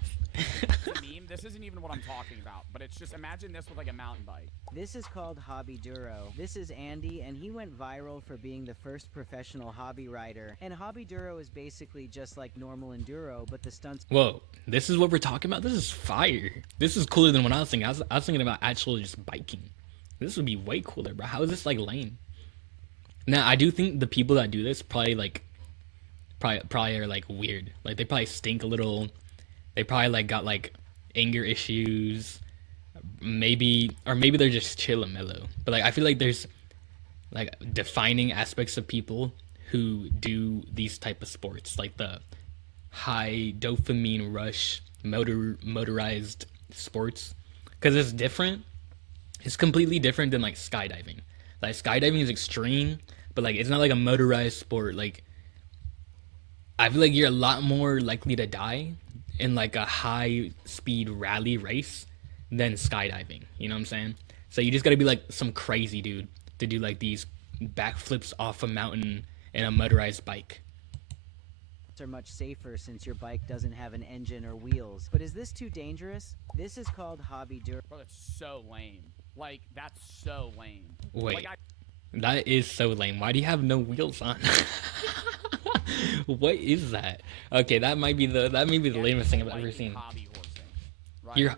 Meme. This isn't even what I'm talking about, but it's just imagine this with like a mountain bike. This is called Hobby Duro. This is Andy, and he went viral for being the first professional hobby rider. And Hobby Duro is basically just like normal enduro, but the stunts. Whoa, this is what we're talking about? This is fire. This is cooler than what I was thinking. I was thinking about actually just biking. This would be way cooler, bro. How is this like lame? Now, I do think the people that do this probably are like weird. Like they probably stink a little. They probably like got like anger issues. Maybe they're just chill and mellow. But like I feel like there's like defining aspects of people who do these type of sports, like the high dopamine rush motorized sports, because it's different. It's completely different than like skydiving. Like skydiving is extreme, but like it's not like a motorized sport. Like I feel like you're a lot more likely to die in like a high speed rally race than skydiving. You know what I'm saying? So you just gotta be like some crazy dude to do like these backflips off a mountain in a motorized bike. Are much safer since your bike doesn't have an engine or wheels. But is this too dangerous? This is called Hobby Duro. Bro, that's so lame. Like that's so lame. Wait, Like, that is so lame. Why do you have no wheels on? What is that? Okay, that might be the lamest thing I've ever seen. Hobby horsing,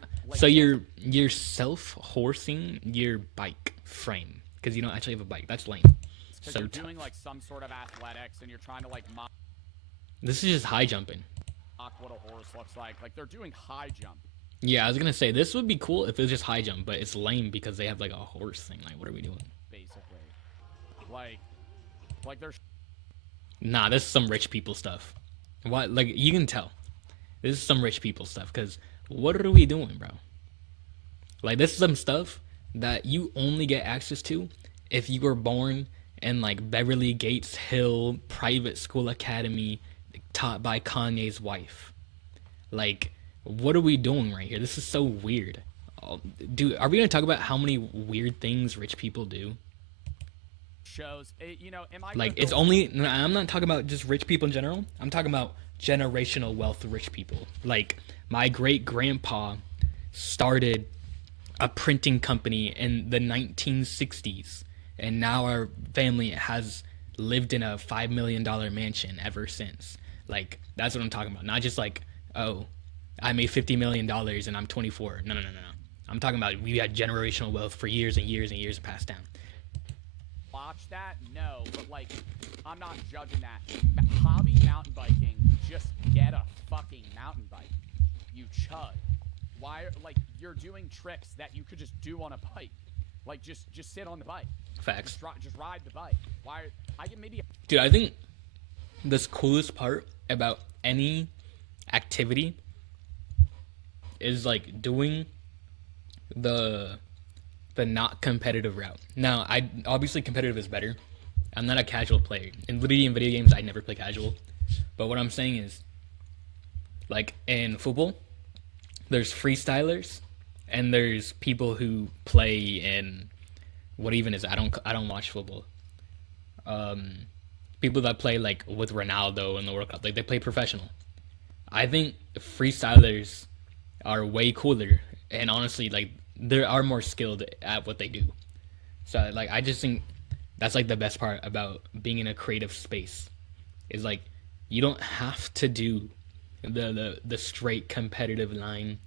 right? You're self-horsing your bike frame because you don't actually have a bike. That's lame. Because So you're tough. doing like some sort of athletics and you're trying to like mock This is just high jumping. what a horse looks like. Like they're doing high jump. Yeah, I was gonna say this would be cool if it was just high jump, but it's lame because they have like a horse thing. Like, what are we doing? Basically, like they're Nah, this is some rich people stuff. What? Like you can tell, this is some rich people stuff. Cause what are we doing, bro? Like this is some stuff that you only get access to if you were born in like Beverly Gates Hill private school academy taught by Kanye's wife. Like, what are we doing right here? This is so weird. Dude, are we gonna talk about how many weird things rich people do? shows. You know, am I Like, gonna it's go- only. I'm not talking about just rich people in general. I'm talking about generational wealth rich people. Like, my great grandpa started a printing company in the 1960s, and now our family has lived in a $5 million mansion ever since. Like, that's what I'm talking about. Not just like, oh, I made $50 million and I'm 24. No, no, no, no, no. I'm talking about we had generational wealth for years and years and years passed down. watch that? No, but like, I'm not judging that. Hobby mountain biking, just get a fucking mountain bike. You chud. Why? Like, you're doing tricks that you could just do on a bike. Like, just sit on the bike. Facts. Just ride the bike. Why? I can maybe. Dude, I think this coolest part about any activity is like doing the not competitive route. Now, I obviously competitive is better. I'm not a casual player. In literally in video games, I never play casual. But what I'm saying is, like in football, there's freestylers, and there's people who play in what even is. I don't watch football. People that play like with Ronaldo in the World Cup, like they play professional. I think freestylers are way cooler, and honestly, like they are more skilled at what they do. So like I just think that's like the best part about being in a creative space is like you don't have to do the straight competitive line.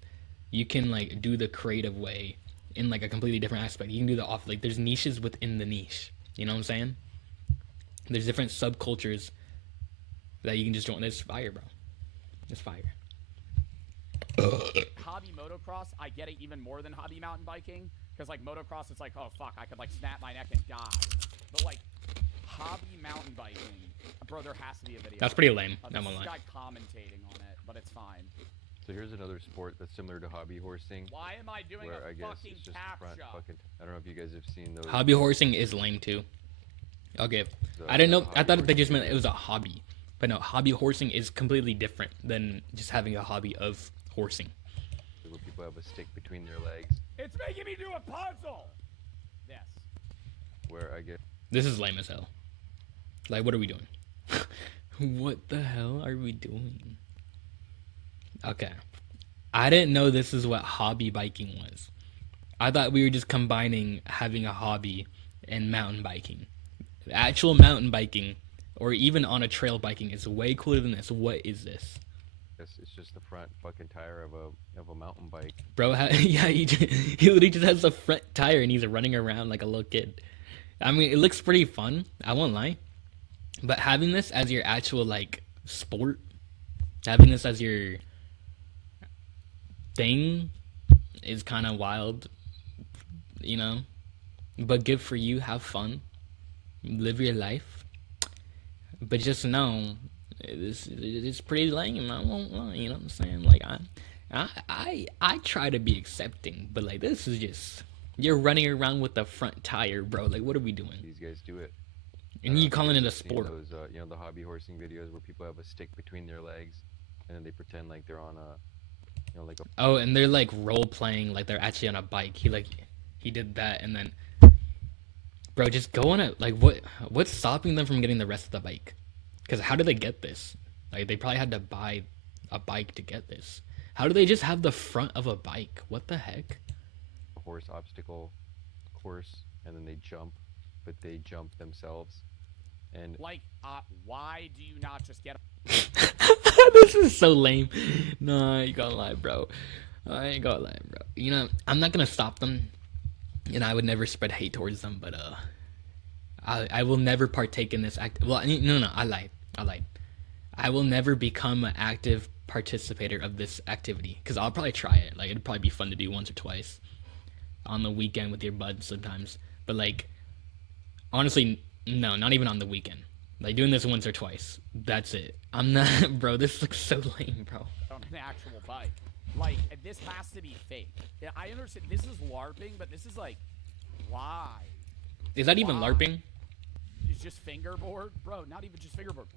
You can like do the creative way in like a completely different aspect. You can do the off like there's niches within the niche. You know what I'm saying? There's different subcultures that you can just join. It's fire, bro. It's fire. Hobby motocross, I get it even more than hobby mountain biking. Because, like, motocross, it's like, oh, fuck, I could, like, snap my neck and die. But, like, hobby mountain biking, bro, there has to be a video. That's pretty lame. This I'm gonna lie. guy commentating on it, but it's fine. So here's another sport that's similar to hobby horsing. Why am I doing where a I guess fucking it's just calf the front shot? fucking. I don't know if you guys have seen those. Hobby horsing is lame too. Okay, So, I didn't know. I hobby thought they horsing just meant videos. it was a hobby, but no, hobby horsing is completely different than just having a hobby of horsing. Where people have a stick between their legs. It's making me do a puzzle! Yes. Where I guess This is lame as hell. Like, what are we doing? What the hell are we doing? Okay, I didn't know this is what hobby biking was. I thought we were just combining having a hobby and mountain biking. Actual mountain biking, or even on a trail biking, is way cooler than this. What is this? it's just the front fucking tire of a mountain bike. Bro, yeah, he literally just has a front tire and he's running around like a little kid. I mean, it looks pretty fun, I won't lie. But having this as your actual, like, sport, having this as your thing is kind of wild, you know? But good for you, have fun, live your life. But just know, it's pretty lame, I won't lie, you know what I'm saying? Like, I try to be accepting, but like this is just you're running around with the front tire, bro. Like, what are we doing? These guys do it. And you If calling it guys a have seen sport? Those, you know, the hobby horsing videos where people have a stick between their legs, and then they pretend like they're on a, you know, like a. Oh, and they're like role playing, like they're actually on a bike. He did that, and then, bro, just go on it. Like, what's stopping them from getting the rest of the bike? Because how did they get this? Like, they probably had to buy a bike to get this. How do they just have the front of a bike? What the heck? horse obstacle course, and then they jump, but they jump themselves. And Like, why do you not just get This is so lame. No, I ain't gonna lie, bro. I ain't gonna lie, bro. You know, I'm not gonna stop them, and I would never spread hate towards them. But I will never partake in this act. Well, no, I lied. I will never become an active participator of this activity because I'll probably try it. Like, it'd probably be fun to do once or twice on the weekend with your buds sometimes. But like, honestly, no, not even on the weekend. Like, doing this once or twice. That's it. I'm not, bro. This looks so lame, bro. on an actual bike? Like, this has to be fake. Yeah, I understand this is LARPing, but this is like, why? Is that even Why? LARPing? is just fingerboard, bro. Not even just fingerboard.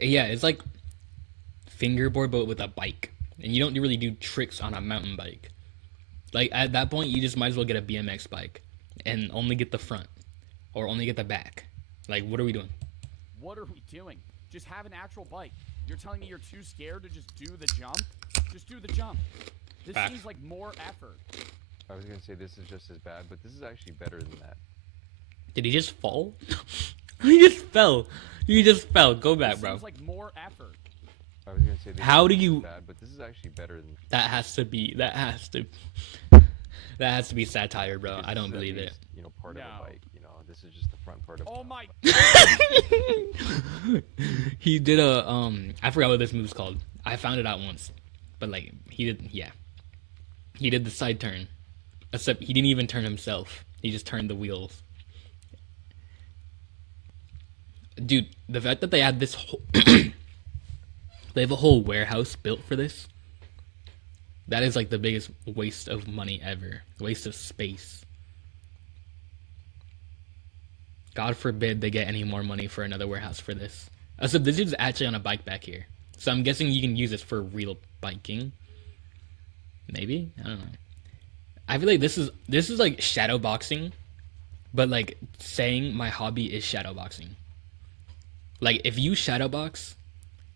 Yeah, it's like fingerboard but with a bike, and you don't really do tricks on a mountain bike. Like at that point, you just might as well get a BMX bike and only get the front or only get the back. Like, what are we doing? What are we doing? Just have an actual bike. You're telling me you're too scared to just do the jump? Just do the jump. This Facts. seems like more effort. I was gonna say this is just as bad, but this is actually better than that. Did he just fall? He just fell. He just fell. Go back, This bro. seems like more effort. I was gonna say this How is do just as you- bad, but this is actually better than. That has to be satire, bro. because I don't this is at believe it. least, You know, part of No. a bike. You know, this is just the front part of. Oh my He did a I forgot what this move's called. I found it out once. But like he did the side turn. Except he didn't even turn himself. He just turned the wheels. Dude, the fact that they had this whole they have a whole warehouse built for this. That is like the biggest waste of money ever. Waste of space. God forbid they get any more money for another warehouse for this. So this dude's actually on a bike back here. So I'm guessing you can use this for real biking. Maybe? I don't know. I feel like this is like shadow boxing, but like saying my hobby is shadow boxing. Like if you shadow box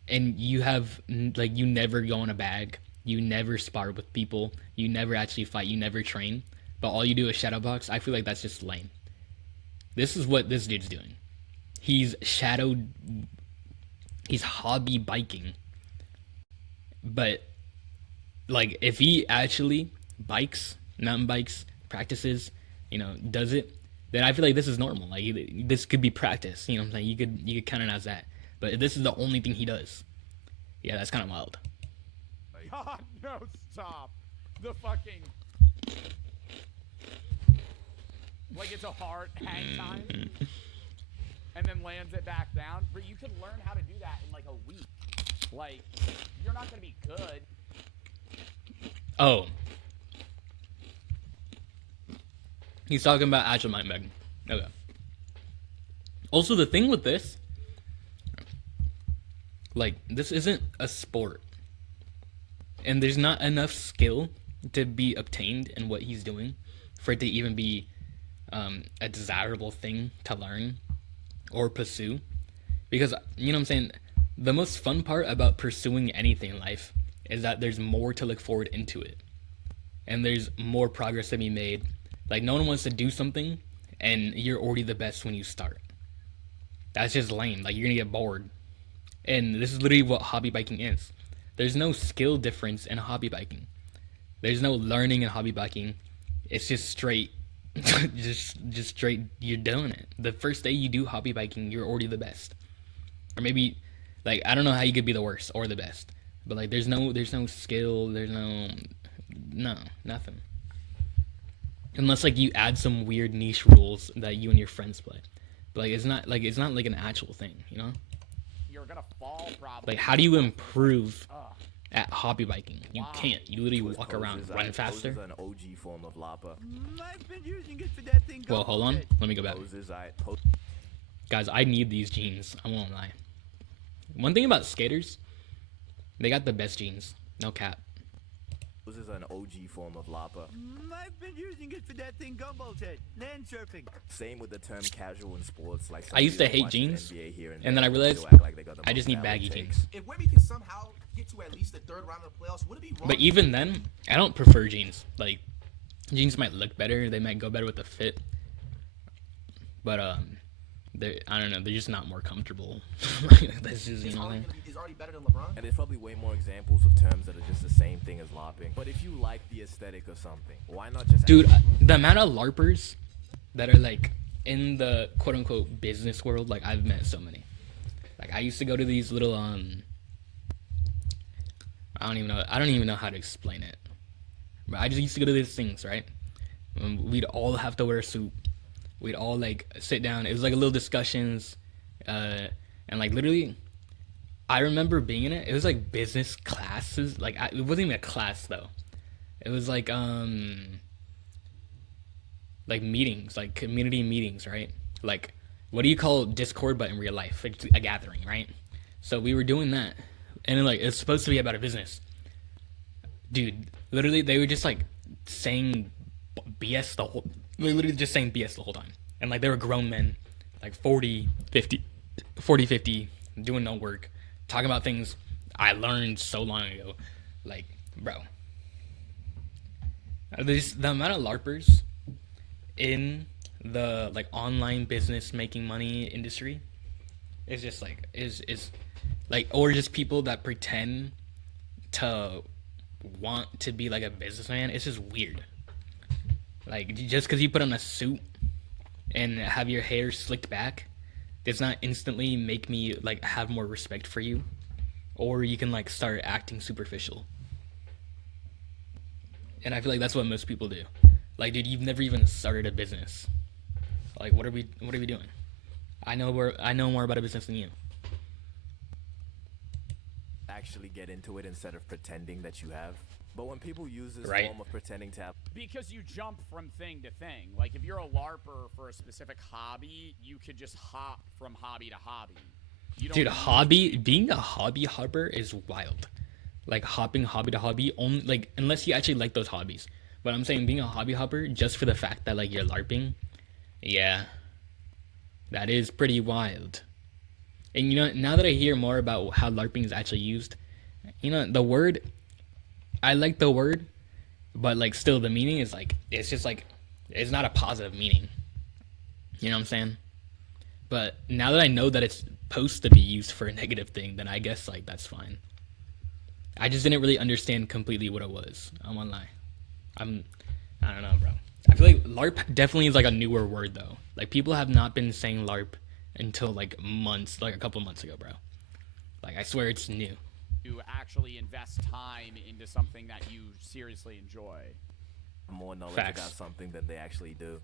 and you have like you never go in a bag, you never spar with people, you never actually fight, you never train, but all you do is shadow box, I feel like that's just lame. This is what this dude's doing. He's hobby biking. But like if he actually bikes, mountain bikes, practices, you know, does it, then I feel like this is normal. Like this could be practice, you know what I'm saying? You could count it as that. But if this is the only thing he does, yeah, that's kind of wild. God, no, stop. The fucking... Like it's a hard hang time. And then lands it back down. But you could learn how to do that in like a week. Like, you're not going to be good. Oh. He's talking about actual mind bag. Okay. Also, the thing with this, like, this isn't a sport. And there's not enough skill to be obtained in what he's doing for it to even be a desirable thing to learn or pursue. Because, you know what I'm saying, the most fun part about pursuing anything in life is that there's more to look forward into it. And there's more progress to be made. Like, no one wants to do something and you're already the best when you start. That's just lame. Like, you're gonna get bored. And this is literally what hobby biking is. There's no skill difference in hobby biking. There's no learning in hobby biking. It's just straight, just straight, you're doing it. The first day you do hobby biking, you're already the best. Or maybe, like, I don't know how you could be the worst or the best. But, like, there's no skill, there's nothing. Unless, like, you add some weird niche rules that you and your friends play. But, like, it's not like an actual thing, you know? You're going to fall probably. Like, how do you improve Ugh. at hobby biking? You can't. You literally walk around, run faster. Poses are an OG form of Lapa. I've been using it for that thing. Well, hold on. Let me go back. Poses, Guys, I need these jeans. I won't lie. One thing about skaters, they got the best jeans. No cap. Poses are an OG form of Lapa. I've been using it for that thing Gumball's head. Land surfing. Same with the term casual in sports. Like I used to hate watching jeans, NBA here and there, then I but realized still act like they got the I most just need valid baggy takes. jeans. If Webby can somehow get to at least the third round of the playoffs, would it be wrong? But even then, I don't prefer jeans. Like, jeans might look better. They might go better with the fit. But I don't know. They're just not more comfortable. That's just, you Is know. already, is already better than LeBron? And there's probably way more examples of terms that are just the same thing as LARPing. But if you like the aesthetic of something, why not just... Dude, the amount of LARPers that are like in the quote unquote business world, like I've met so many. Like I used to go to these little I don't even know how to explain it. But I just used to go to these things, right? We'd all have to wear a suit. We'd all like sit down. It was like a little discussions, and like literally, I remember being in it. It was like business classes. Like it wasn't even a class though. It was like meetings, like community meetings, right? Like what do you call Discord but in real life? It's a gathering, right? So we were doing that, and then, like, it's supposed to be about a business. Dude, literally, they were just like saying BS the whole. They were literally just saying BS the whole time, and like they were grown men, like 40, 50, doing no work, talking about things I learned so long ago. Like, bro, the amount of LARPers in the like online business making money industry is just like is like, or just people that pretend to want to be like a businessman. It's just weird. Like, just because you put on a suit and have your hair slicked back does not instantly make me like have more respect for you, or you can like start acting superficial. And I feel like that's what most people do. Like, dude, you've never even started a business. Like, what are we doing? I know more about a business than you. Actually get into it instead of pretending that you have. But when people use this Right. form of pretending to have, Because you jump from thing to thing. Like, if you're a LARPer for a specific hobby, you could just hop from hobby to hobby. You don't Dude, being a hobby hopper is wild. Like, hopping hobby to hobby, only like unless you actually like those hobbies. But I'm saying being a hobby hopper just for the fact that like you're LARPing, yeah, that is pretty wild. And you know, now that I hear more about how LARPing is actually used, you know, the word, I like the word, but like still the meaning is like, it's just like, it's not a positive meaning. You know what I'm saying? But now that I know that it's supposed to be used for a negative thing, then I guess like that's fine. I just didn't really understand completely what it was. I won't lie. I don't know, bro. I feel like LARP definitely is like a newer word though. Like, people have not been saying LARP until like months, like a couple months ago, bro. Like, I swear it's new. to actually invest time into something that you seriously enjoy. more knowledge Facts. about something than they actually do.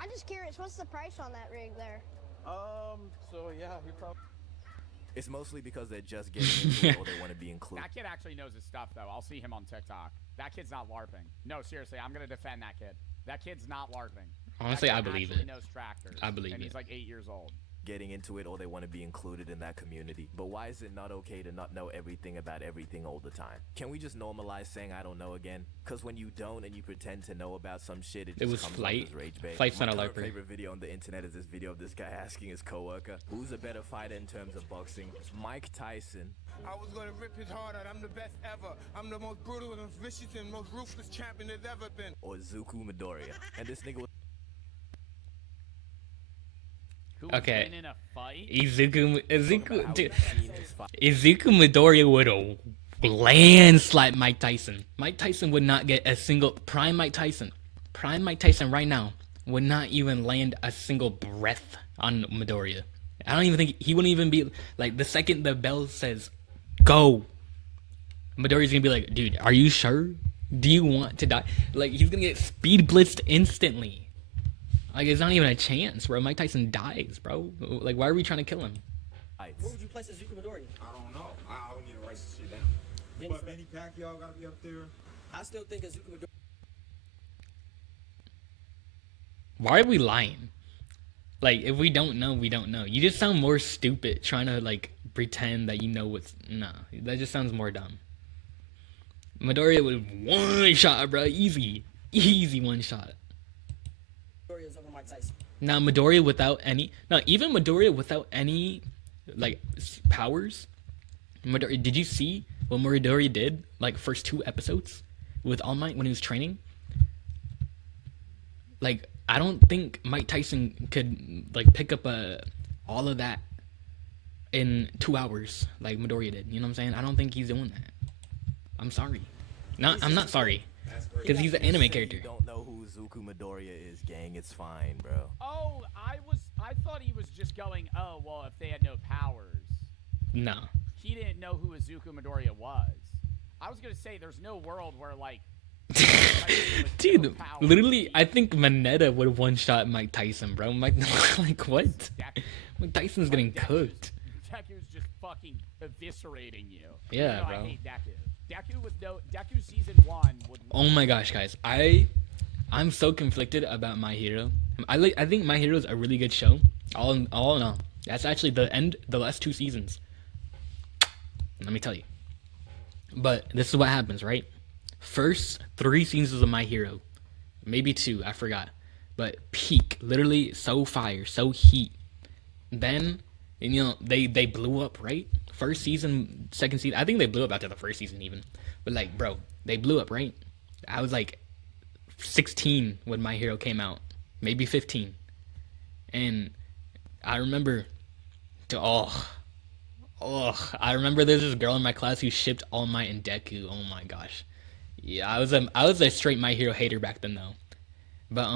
I'm just curious, what's the price on that rig there? So yeah, he probably. It's mostly because they're just getting into it or they want to be included. That kid actually knows his stuff, though. I'll see him on TikTok. That kid's not LARPing. No, seriously, I'm gonna defend that kid. That kid's not LARPing. Honestly, That I kid believe actually it. knows tractors. I believe and it. he's like 8 years old. Getting into it or they want to be included in that community. But why is it not okay to not know everything about everything all the time? Can we just normalize saying I don't know again? Because when you don't and you pretend to know about some shit, it just was comes Flight. off as rage bait. Flight's My not a current LARPer. favorite video on the internet is this video of this guy asking his coworker, who's a better fighter in terms of boxing, Mike Tyson I was gonna rip his heart out. I'm the best ever. I'm the most brutal and vicious and most ruthless champion there's ever been. or Zuku Midoriya? And this nigga was Who Okay. was in a fight? talking Izuku, about dude, how he's seen this fight. Izuku Midoriya would have landslide Mike Tyson. Mike Tyson would not get a single prime Mike Tyson right now would not even land a single breath on Midoriya. I don't even think he wouldn't even be like, the second the bell says go, Midoriya's gonna be like, dude, are you sure? Do you want to die? Like, he's gonna get speed blitzed instantly. Like, it's not even a chance, bro. Mike Tyson dies, bro. Like, why are we trying to kill him? Where would you place Zuko Midoriya? I don't know. I don't need to write this shit down. But Manny Pacquiao gotta be up there. I still think Zuko Midoriya. Why are we lying? Like, if we don't know, we don't know. You just sound more stupid trying to, like, pretend that you know what's... Nah, that just sounds more dumb. Midoriya with one shot, bro. Easy. Easy one shot. Midoriya's over Mike Tyson. Now, Midoriya without any... No, even Midoriya without any, like, powers. Did you see what Midoriya did, like, first 2 episodes with All Might when he was training? Like, I don't think Mike Tyson could, like, pick up all of that in 2 hours like Midoriya did. You know what I'm saying? I don't think he's doing that. I'm sorry. I'm not sorry. Because he's an anime character. You don't know who Zuku Midoriya is, gang. It's fine, bro. Oh, I thought he was just going, oh, well, if they had no powers. No. He didn't know who Izuku Midoriya was. I was gonna say, there's no world where, like... Dude, literally, I think Mineta would have one-shot Mike Tyson, bro. Like, what? Mike Tyson's getting cooked. Deku's just fucking eviscerating you. Yeah, You know, bro. I hate Deku. Deku season 1 would... Oh my gosh, guys. I'm so conflicted about My Hero. I think My Hero is a really good show. All in all, that's actually the last 2 seasons. Let me tell you. But this is what happens, right? First 3 seasons of My Hero, maybe 2, I forgot, but peak, literally so fire, so heat. Then, they blew up, right? First season, second season, I think they blew up after the first season even. But like, bro, they blew up, right? I was like 16 when My Hero came out, maybe 15, and I remember I remember there's this girl in my class who shipped All Might and Deku. Oh my gosh. Yeah, I was a straight My Hero hater back then though. But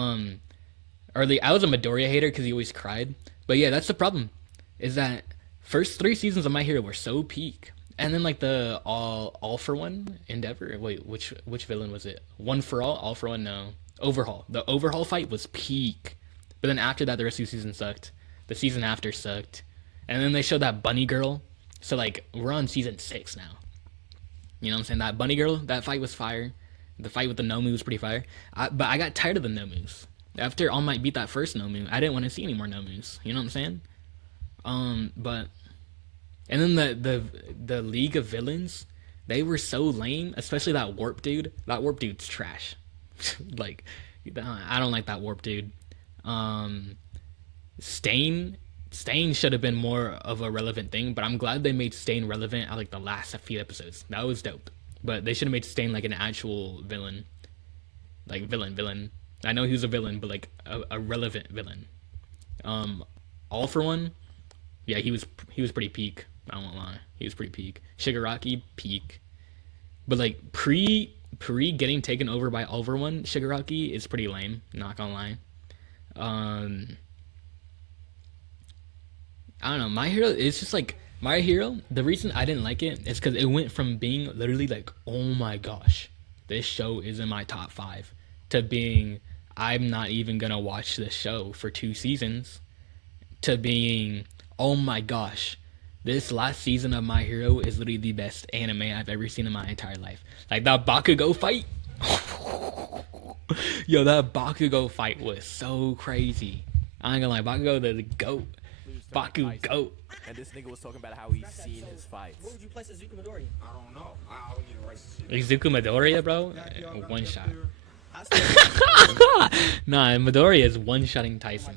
early I was a Midoriya hater because he always cried. But yeah, that's the problem. Is that first 3 seasons of My Hero were so peak. And then like the all for one Endeavor. Wait, which villain was it? One for all for one, no. Overhaul. The overhaul fight was peak. But then after that the rest of the season sucked. The season after sucked. And then they showed that bunny girl. So like we're on season 6 now. You know what I'm saying? That bunny girl, that fight was fire. The fight with the Nomu was pretty fire. But I got tired of the Nomus. After All Might beat that first Nomu, I didn't want to see any more Nomus. You know what I'm saying? But and then the League of Villains, they were so lame, especially that Warp dude. That Warp dude's trash. Like, I don't like that Warp dude. Stain should have been more of a relevant thing, but I'm glad they made Stain relevant at like the last few episodes. That was dope. But they should have made Stain like an actual villain. Like villain. I know he was a villain, but like a relevant villain. All for one, yeah, he was pretty peak. I won't lie. He was pretty peak. Shigaraki, peak. But like pre getting taken over by All for One, Shigaraki is pretty lame, not gonna lie. I don't know. My Hero is just like My Hero. The reason I didn't like it is because it went from being literally like, oh my gosh, this show is in my top 5, to being, I'm not even gonna watch this show for 2 seasons, to being, oh my gosh, this last season of My Hero is literally the best anime I've ever seen in my entire life. Like that Bakugo fight. Yo, that Bakugo fight was so crazy. I ain't gonna lie, Bakugo the GOAT. Bakugo. And this nigga was talking about how he's seen his fights. What would you place Azuka Midoriya? I don't know. I don't need a racist shit. Izuku Midoriya, bro, one shot. Nah, Midoriya is one-shotting Tyson.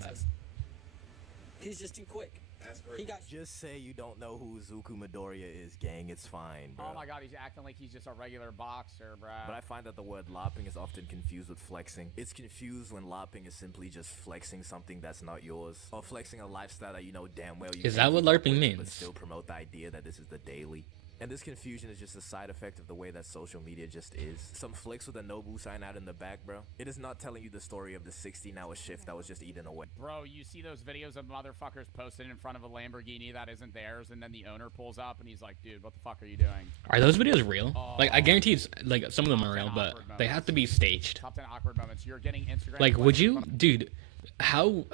He's just too quick. That's great. Just say you don't know who Zuku Midoriya is, gang. It's fine, bro. Oh my god, he's acting like he's just a regular boxer, bro. But I find that the word lopping is often confused with flexing. It's confused when lopping is simply just flexing something that's not yours, or flexing a lifestyle that you know damn well you Is can't that what keep up LARPing with, means? but still promote the idea that this is the daily. And this confusion is just a side effect of the way that social media just is. Some flicks with a Nobu sign out in the back, bro. It is not telling you the story of the 16-hour shift that was just eaten away. Bro, you see those videos of motherfuckers posted in front of a Lamborghini that isn't theirs, and then the owner pulls up and he's like, dude, what the fuck are you doing? Are those videos real? Like, I guarantee it's, like, some of them are real, but they have to be staged. Top 10 awkward moments. You're getting Instagram. Like, would you, dude, how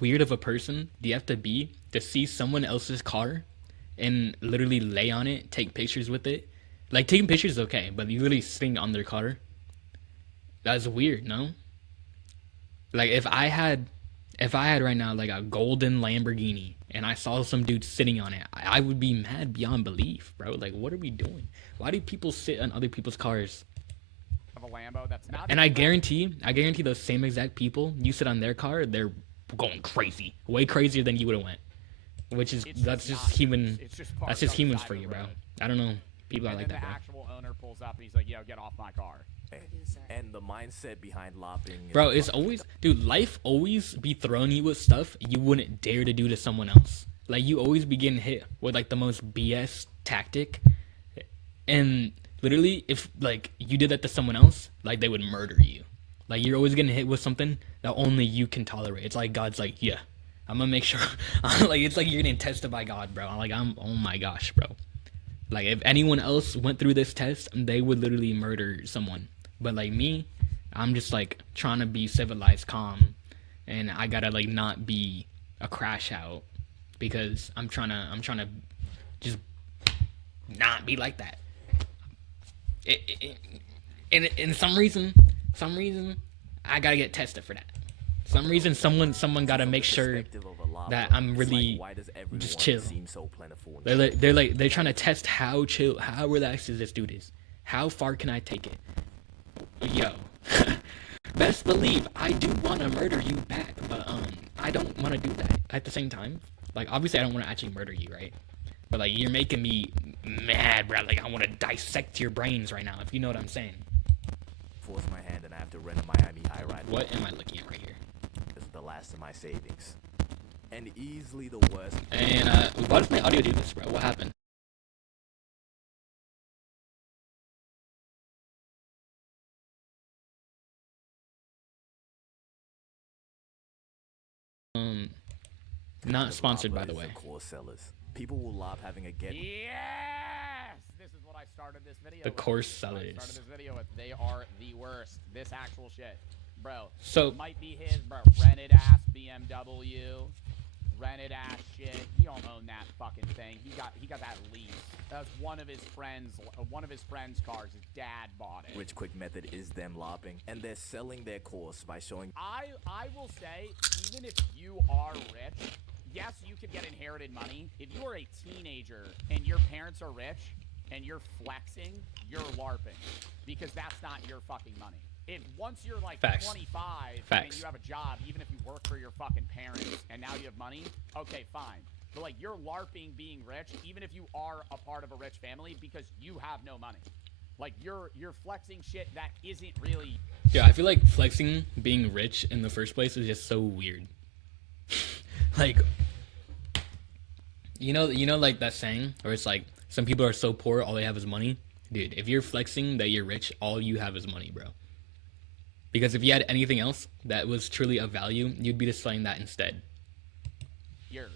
weird of a person do you have to be to see someone else's car and literally lay on it, take pictures with it? Like, taking pictures is okay, but you literally sitting on their car, that's weird, no? Like, if I had right now like a golden Lamborghini and I saw some dude sitting on it, I would be mad beyond belief, bro. Like, what are we doing? Why do people sit on other people's cars? Of a Lambo, that's not. And I guarantee those same exact people, you sit on their car, they're going crazy, way crazier than you would have went. Which is that's just human. That's just humans for you, bro. I don't know. People are like that, bro. The actual owner pulls up and he's like, yo, get off my car. And the mindset behind lopping, bro, it's always, dude, life always be throwing you with stuff you wouldn't dare to do to someone else. Like, you always be getting hit with like the most BS tactic, and literally if like you did that to someone else, like they would murder you. Like, you're always getting hit with something that only you can tolerate. It's like God's like, yeah, I'm gonna make sure. Like, it's like you're getting tested by God, bro. Oh my gosh, bro. Like, if anyone else went through this test, they would literally murder someone. But like me, I'm just like trying to be civilized, calm, and I gotta like not be a crash out because I'm trying to just not be like that. And some reason, I gotta get tested for that. Some reason, someone gotta make sure. that I'm It's really like, why does everyone just chill. seem so plentiful? They're trying to test how chill, how relaxed this dude is. How far can I take it? Yo, best believe I do want to murder you back, but I don't want to do that. At the same time, like obviously I don't want to actually murder you, right? But like you're making me mad, bro. Like I want to dissect your brains right now, if you know what I'm saying. Force my hand and I have to rent a Miami high ride. What am I looking at right here? This is the last of my savings. And easily the worst. And why does my audio do this, bro? What happened? Not sponsored, by the way. Core sellers. People will love having a get. Yes! This is what I started this video The with. course This is what I sellers. started this video with. They are the worst. This actual shit. Bro. So- might be his, bro. Rented ass BMW. Rented ass shit. He don't own that fucking thing. He got that lease. That's one of his friends' cars. His dad bought it. Which quick method is them lopping, and they're selling their course by showing. I will say, even if you are rich, yes, you could get inherited money. If you are a teenager and your parents are rich and you're flexing, you're LARPing, because that's not your fucking money. If once you're like Facts. 25 Facts. and you have a job, even if you work for your fucking parents and now you have money, okay, fine. But like you're LARPing being rich, even if you are a part of a rich family, because you have no money. Like you're flexing shit that isn't really. Yeah, I feel like flexing being rich in the first place is just so weird. Like, you know, like that saying where it's like some people are so poor all they have is money. Dude, if you're flexing that you're rich, all you have is money, bro. Because if you had anything else that was truly of value, you'd be displaying that instead. Yours.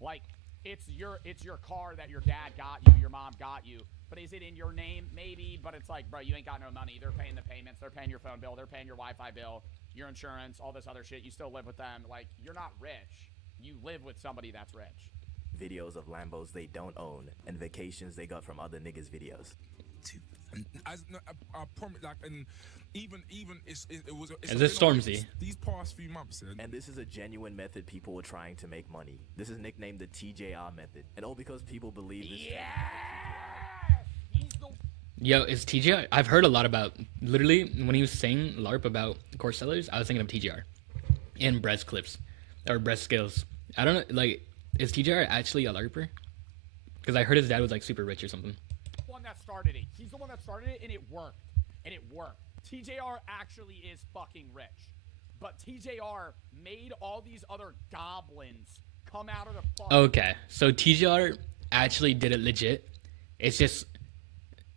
Like it's your car that your dad got you, your mom got you. But is it in your name? Maybe, but it's like, bro, you ain't got no money. They're paying the payments. They're paying your phone bill. They're paying your Wi-Fi bill, your insurance, all this other shit. You still live with them. Like, you're not rich. You live with somebody that's rich. Videos of Lambos they don't own and vacations they got from other niggas' videos. I promise, like, and even it's Is this Stormzy? These past few months, and this is a genuine method people were trying to make money. This is nicknamed the TJR method, and all because people believe this. Yo, is TGR? I've heard a lot about. Literally, when he was saying LARP about course sellers, I was thinking of TGR and breast clips or breast skills. I don't know. Like, is TGR actually a LARPer? Because I heard his dad was like super rich or something. One that started it. He's the one that started it, and it worked. And it worked. TJR actually is fucking rich. But TJR made all these other goblins come out of the fucking... Okay, so TGR actually did it legit. It's just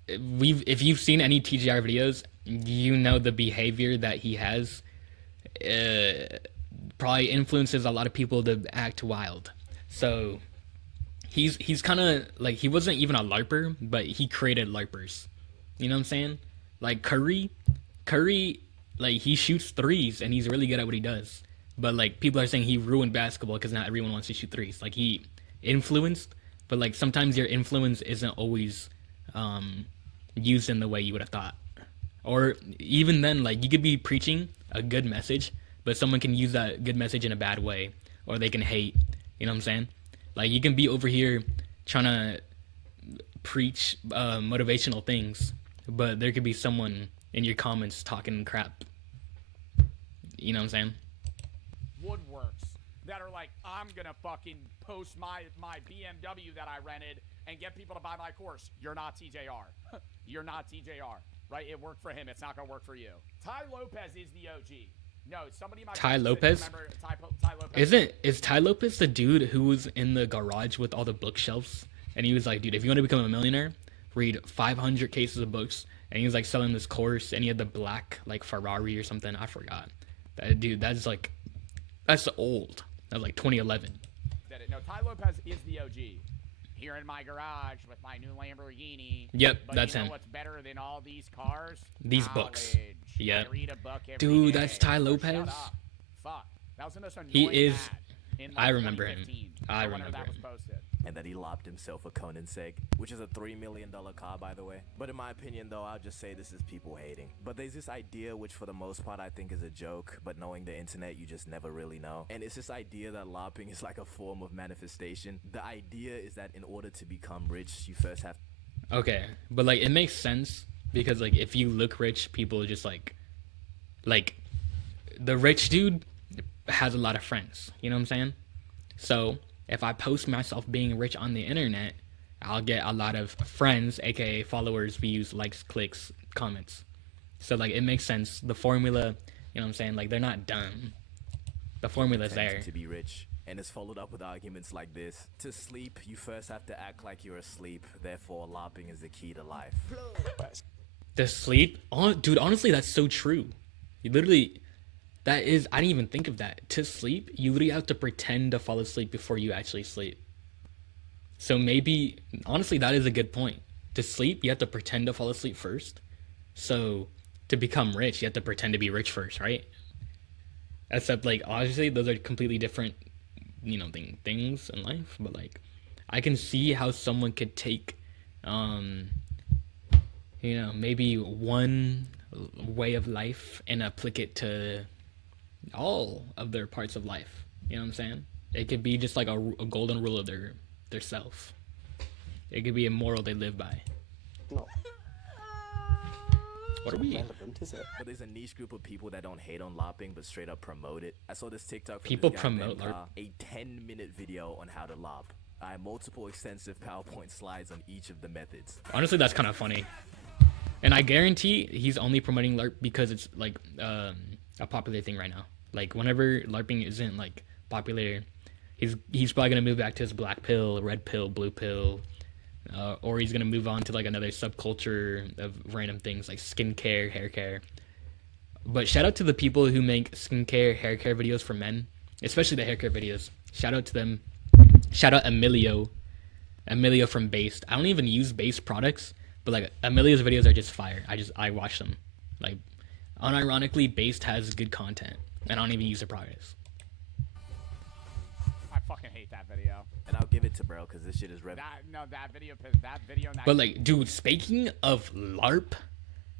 if you've seen any TGR videos, you know the behavior that he has probably influences a lot of people to act wild. So he's kind of like, he wasn't even a LARPer, but he created LARPers. You know what I'm saying? Like Curry, like he shoots threes and he's really good at what he does. But like people are saying he ruined basketball because not everyone wants to shoot threes. Like he influenced, but like sometimes your influence isn't always used in the way you would have thought. Or even then, like you could be preaching a good message, but someone can use that good message in a bad way, or they can hate. You know what I'm saying? Like you can be over here trying to preach motivational things, but there could be someone in your comments talking crap. You know what I'm saying? Woodworks that are like, I'm gonna fucking post my BMW that I rented and get people to buy my course. You're not TJR. You're not TJR, right? It worked for him. It's not gonna work for you. Ty Lopez is the OG. No, somebody might. Ty Lopez? Remember Ty Lopez? Is Ty Lopez the dude who was in the garage with all the bookshelves? And he was like, dude, if you want to become a millionaire, read 500 cases of books. And he was like selling this course, and he had the black like Ferrari or something. I forgot. That dude, that's old. That was like 2011. No, Ty Lopez is the OG. Here in my garage with my new Lamborghini. Yep, but that's you know him. What's better than all these cars? These Knowledge. books. Yep. I read a book every Dude, day. that's Ty So Lopez? shut up. Fuck. That was the most annoying He is. ad in, like, I remember him. 2015, I or whenever remember that was him. posted. and that he lopped himself a Koenigsegg, which is a $3 million car, by the way. But in my opinion, though, I'll just say this is people hating. But there's this idea, which for the most part I think is a joke, but knowing the internet, you just never really know. And it's this idea that lopping is like a form of manifestation. The idea is that in order to become rich, you first have. Okay, but like it makes sense because like if you look rich, people just like the rich dude has a lot of friends. You know what I'm saying? So if I post myself being rich on the internet, I'll get a lot of friends, aka followers, views, likes, clicks, comments. So like it makes sense. The formula, you know what I'm saying? Like they're not dumb. The formula's there. To be rich. And it's followed up with arguments like this. To sleep, you first have to act like you're asleep. Therefore, lopping is the key to life. To sleep? Oh, dude, honestly, that's so true. You literally, that is, I didn't even think of that. To sleep, you literally have to pretend to fall asleep before you actually sleep. So maybe, honestly, that is a good point. To sleep, you have to pretend to fall asleep first. So to become rich, you have to pretend to be rich first, right? Except, like, obviously, those are completely different, you know, things in life. But, like, I can see how someone could take, you know, maybe one way of life and apply it to all of their parts of life. You know what I'm saying? It could be just like a golden rule of their self. It could be a moral they live by. No. What are we? But there's a niche group of people that don't hate on lopping but straight up promote it. I saw this TikTok from People this guy promote named, LARP. a 10-minute video on how to lop. I have multiple extensive PowerPoint slides on each of the methods. Honestly, that's kind of funny. And I guarantee he's only promoting LARP because it's like a popular thing right now. Like whenever LARPing isn't like popular, he's probably gonna move back to his black pill, red pill, blue pill, or he's gonna move on to like another subculture of random things like skincare, hair care. But shout out to the people who make skincare, hair care videos for men, especially the hair care videos. Shout out to them. Shout out Emilio from Based. I don't even use Based products, but like Emilio's videos are just fire. I watch them. Like unironically, Based has good content, and I don't even use the products. I fucking hate that video. And I'll give it to bro because this shit is rev. That video. But like, dude, speaking of LARP,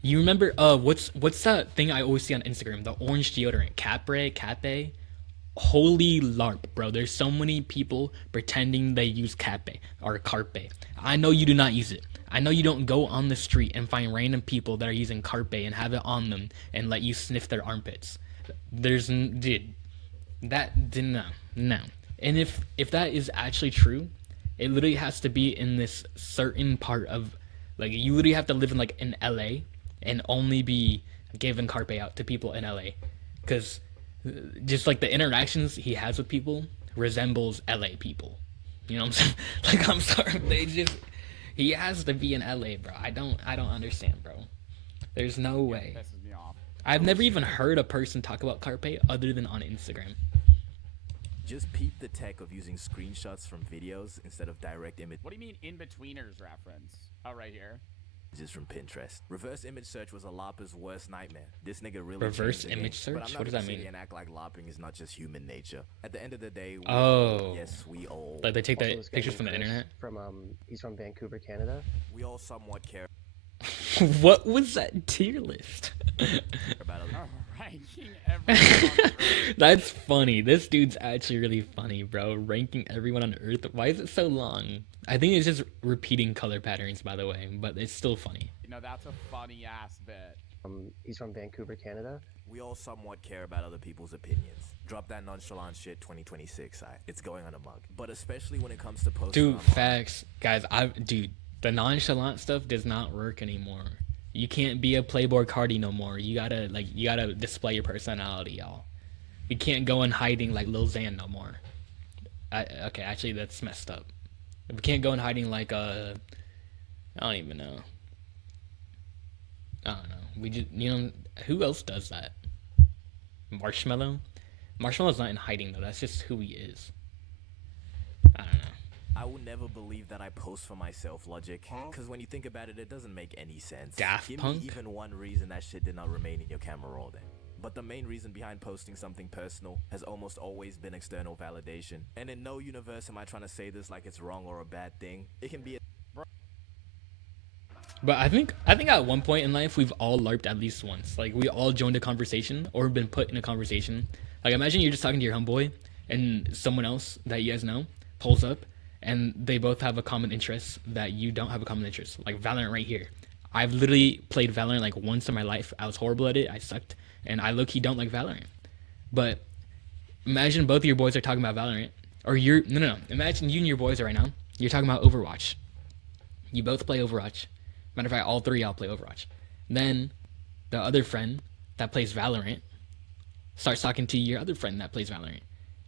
you remember what's that thing I always see on Instagram? The orange deodorant, Cape. Holy LARP, bro. There's so many people pretending they use Cape or Carpe. I know you do not use it. I know you don't go on the street and find random people that are using Carpe and have it on them and let you sniff their armpits. Dude, that did no. And if that is actually true, it literally has to be in this certain part of, like, you literally have to live in like in LA and only be giving Carpe out to people in LA, because just like the interactions he has with people resembles LA people. You know what I'm saying? Like, I'm sorry, he has to be in LA, bro. I don't understand, bro. There's no way. It pisses me off. I've never even heard a person talk about Carpe other than on Instagram. Just peep the tech of using screenshots from videos instead of direct images. What do you mean in-betweeners reference? Oh, right here. Just from Pinterest. Reverse image search was a lopper's worst nightmare. This nigga really Reverse changed the image game. search? But I'm not What does gonna that sit mean? here and act like lopping is not just human nature. At the end of the day, Oh. we all. Like they take Also, the this guy pictures named from the Chris internet. He's from Vancouver, Canada. We all somewhat care What was that tier list? about other Ranking everyone on Earth. That's funny. This dude's actually really funny, bro. Ranking everyone on Earth. Why is it so long? I think it's just repeating color patterns, by the way, but it's still funny. You know, that's a funny ass bit. He's from Vancouver, Canada. We all somewhat care about other people's opinions. Drop that nonchalant shit 2026, it's going on a mug. But especially when it comes to posting Dude, online. facts. Guys, the nonchalant stuff does not work anymore. You can't be a Playboy Cardi no more. You gotta display your personality, y'all. You can't go in hiding like Lil Xan no more. Okay, actually that's messed up. We can't go in hiding like I don't even know. I don't know. We just, you know, who else does that? Marshmello? Marshmello's not in hiding though. That's just who he is. I don't know. I will never believe that I post for myself, Logic. Because when you think about it, it doesn't make any sense. Daft Give Punk? me even one reason that shit did not remain in your camera roll then. But the main reason behind posting something personal has almost always been external validation. And in no universe am I trying to say this like it's wrong or a bad thing. It can be a But I think at one point in life we've all LARPed at least once. Like we all joined a conversation or been put in a conversation. Like imagine you're just talking to your homeboy and someone else that you guys know pulls up and they both have a common interest that you don't have a common interest. Like Valorant right here. I've literally played Valorant like once in my life. I was horrible at it. I sucked. And I low-key don't like Valorant. But imagine both of your boys are talking about Valorant. Or you're no. Imagine you and your boys are right now. You're talking about Overwatch. You both play Overwatch. Matter of fact, all three of y'all play Overwatch. Then the other friend that plays Valorant starts talking to your other friend that plays Valorant.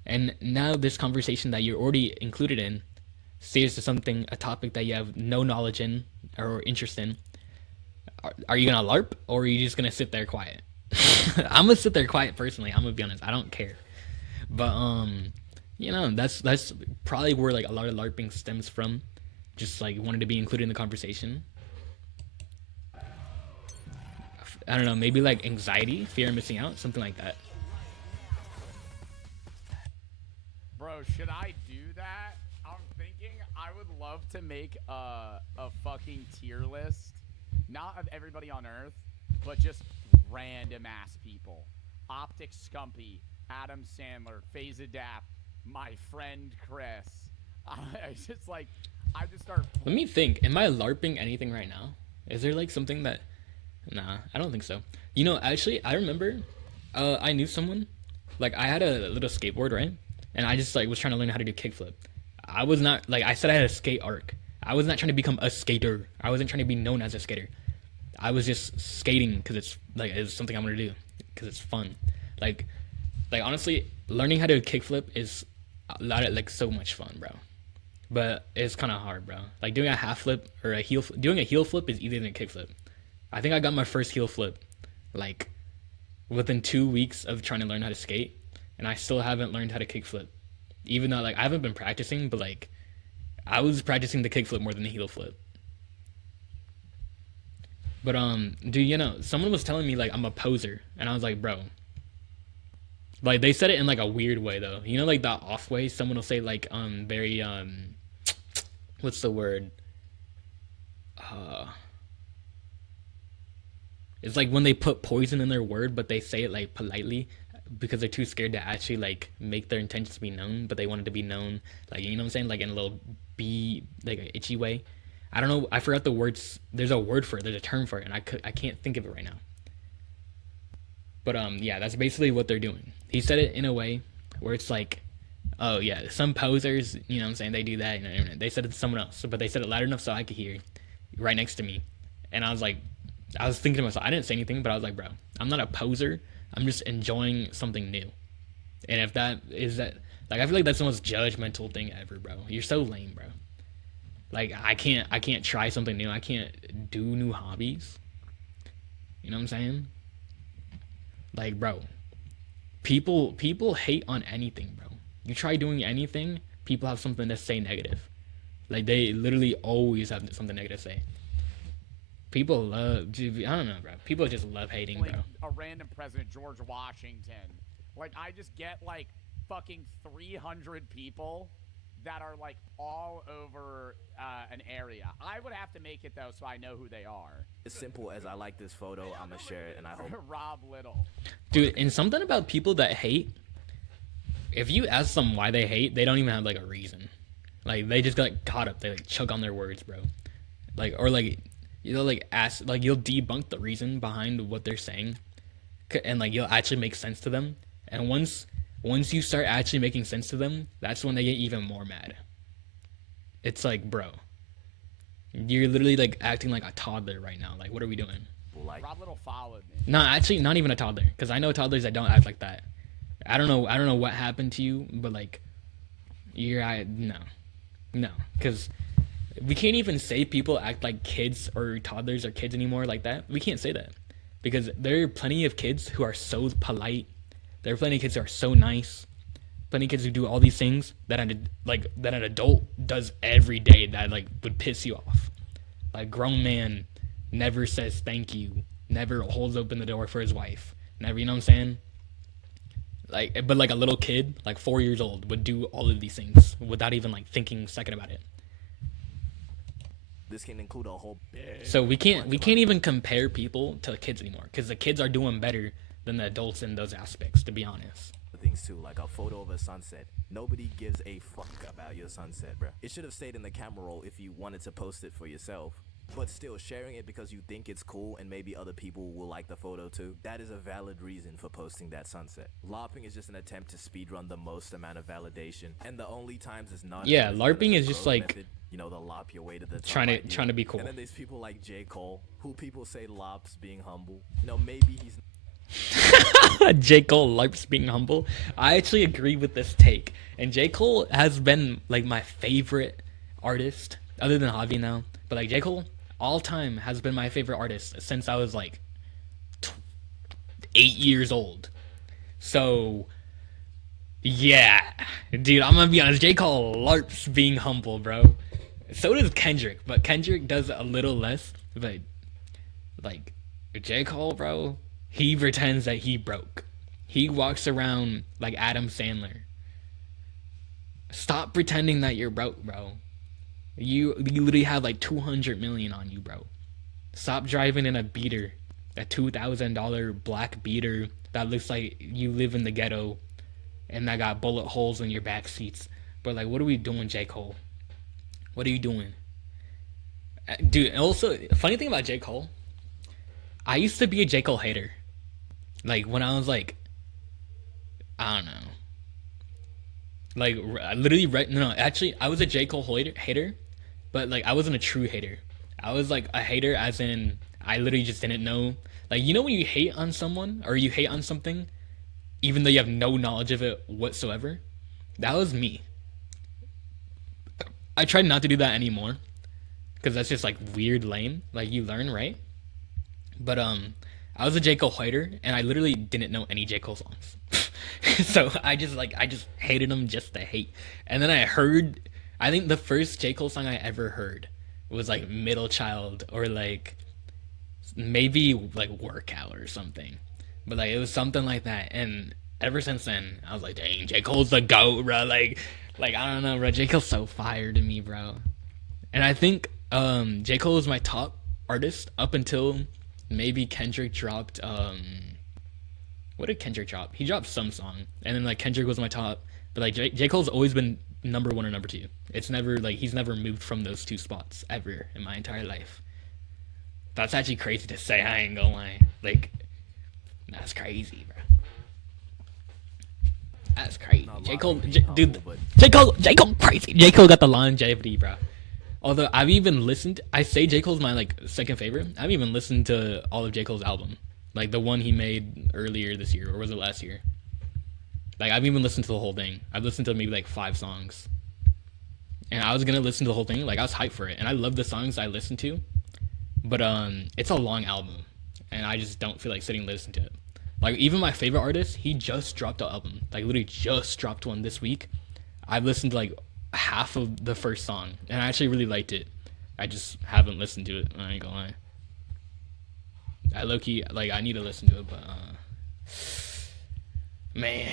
And now this conversation that you're already included in steers to something, a topic that you have no knowledge in or interest in. Are you gonna LARP or are you just gonna sit there quiet? I'm gonna sit there quiet personally. I'm gonna be honest. I don't care. But you know, that's probably where like a lot of LARPing stems from. Just like wanted to be included in the conversation. I don't know, maybe like anxiety, fear of missing out, something like that. Bro, should I do that? I'm thinking I would love to make a fucking tier list. Not of everybody on Earth, but just random ass people. Optic Scumpy, Adam Sandler, FaZe Adapt, my friend Chris. It's just like, I just start... Let me think. Am I LARPing anything right now? Is there like something that... Nah, I don't think so. You know, actually, I remember I knew someone. Like, I had a little skateboard, right? And I just like was trying to learn how to do kickflip. I was not... Like, I said I had a skate arc. I was not trying to become a skater. I wasn't trying to be known as a skater. I was just skating because it's something I want to do because it's fun. Like honestly, learning how to kickflip is a lot of like so much fun, bro. But it's kind of hard, bro. Like doing a half flip or doing a heel flip is easier than a kickflip. I think I got my first heel flip like within 2 weeks of trying to learn how to skate, and I still haven't learned how to kickflip. Even though like I haven't been practicing, but like I was practicing the kickflip more than the heel flip. But dude, you know, someone was telling me like I'm a poser, and I was like, bro. Like they said it in like a weird way though. You know, like that off way. Someone will say like very what's the word? It's like when they put poison in their word, but they say it like politely because they're too scared to actually like make their intentions be known, but they want it to be known, like, you know what I'm saying, like in a little like an itchy way. I don't know. I forgot the words. There's a word for it. There's a term for it, and I can't think of it right now. But yeah, that's basically what they're doing. He said it in a way where it's like, oh yeah, some posers, you know what I'm saying, they do that. You know, they said it to someone else, but they said it loud enough so I could hear, right next to me. And I was like, I was thinking to myself, I didn't say anything, but I was like, bro, I'm not a poser. I'm just enjoying something new. And if that is that, like, I feel like that's the most judgmental thing ever, bro. You're so lame, bro. Like, I can't try something new. I can't do new hobbies. You know what I'm saying? Like, bro, people hate on anything, bro. You try doing anything, people have something to say negative. Like, they literally always have something negative to say. People love, I don't know, bro. People just love hating, like bro. A random president, George Washington. Like, I just get like fucking 300 people that are like all over an area. I would have to make it though, so I know who they are. As simple as I like this photo, I'm gonna share it, and I hope. Rob Little. Dude, and something about people that hate, if you ask them why they hate, they don't even have like a reason. Like, they just get like caught up. They like choke on their words, bro. Like, or like, you know, like ask, like you'll debunk the reason behind what they're saying, and like you'll actually make sense to them. And once you start actually making sense to them, that's when they get even more mad. It's like, bro, you're literally like acting like a toddler right now. Like, what are we doing? Like, Rob Little followed me. No, actually, not even a toddler, because I know toddlers that don't act like that. I don't know what happened to you, but like, no, because we can't even say people act like kids or toddlers or kids anymore like that. We can't say that, because there are plenty of kids who are so polite. There are plenty of kids who are so nice. Plenty of kids who do all these things that an adult does every day that like would piss you off. Like, grown man never says thank you, never holds open the door for his wife, Never, you know what I'm saying? Like, but like a little kid, like 4 years old, would do all of these things without even like thinking a second about it. This can include a whole So we can't even compare people to the kids anymore because the kids are doing better than the adults in those aspects, to be honest. things too, like a photo of a sunset. Nobody gives a fuck about your sunset, bro. It should have stayed in the camera roll if you wanted to post it for yourself. But still, sharing it because you think it's cool and maybe other people will like the photo too, that is a valid reason for posting that sunset. LARPing is just an attempt to speedrun the most amount of validation, and the only times it's not. Yeah, LARPing is just like method, you know, the LARP your way to the top trying to be cool. And then there's people like J. Cole, who people say LARP's being humble. You know, maybe he's J. Cole LARP's being humble. I actually agree with this take. And J. Cole has been like my favorite artist, other than Javi now. But like J. Cole, all time has been my favorite artist since I was like 8 years old. So yeah, dude, I'm gonna be honest. J. Cole LARP's being humble, bro. So does Kendrick, but Kendrick does a little less. But like J. Cole, bro, he pretends that he broke. He walks around like Adam Sandler. Stop pretending that you're broke, bro. You literally have like 200 million on you, bro. Stop driving in a beater, a $2,000 black beater that looks like you live in the ghetto, and that got bullet holes in your back seats. But like, what are we doing, J. Cole? What are you doing, dude? Also, funny thing about J. Cole, I used to be a J. Cole hater. Like when I was like, I don't know. Like I literally no, actually I was a J. Cole hater, but like I wasn't a true hater. I was like a hater as in I literally just didn't know. Like, you know when you hate on someone or you hate on something even though you have no knowledge of it whatsoever? That was me. I try not to do that anymore because that's just like weird lame. Like you learn, right? But I was a J. Cole hater and I literally didn't know any J. Cole songs. So I just hated him just to hate. And then I think the first J. Cole song I ever heard was like Middle Child or like maybe like Workout or something. But like it was something like that. And ever since then, I was like, dang, J. Cole's the GOAT, bro. Like I don't know, bro. J. Cole's so fire to me, bro. And I think J. Cole was my top artist up until maybe Kendrick dropped what did Kendrick drop? He dropped some song, and then like Kendrick was my top, but like J. Cole's always been number one or number two. It's never like he's never moved from those two spots ever in my entire life. That's actually crazy to say. I ain't gonna lie. Like that's crazy, bro. That's crazy. J. Cole, dude. J. Cole, crazy. J. Cole got the longevity, bro. Although I've even listened, I say J. Cole's my like second favorite. I've even listened to all of J. Cole's album. Like the one he made earlier this year, or was it last year? Like I've even listened to the whole thing. I've listened to maybe like 5 songs. And I was gonna listen to the whole thing. Like I was hyped for it, and I love the songs I listened to. But it's a long album, and I just don't feel like sitting and listening to it. Like even my favorite artist, he just dropped an album. Like literally just dropped one this week. I've listened to like half of the first song, and I actually really liked it. I just haven't listened to it. I ain't gonna lie. I low-key, like, I need to listen to it, but, man,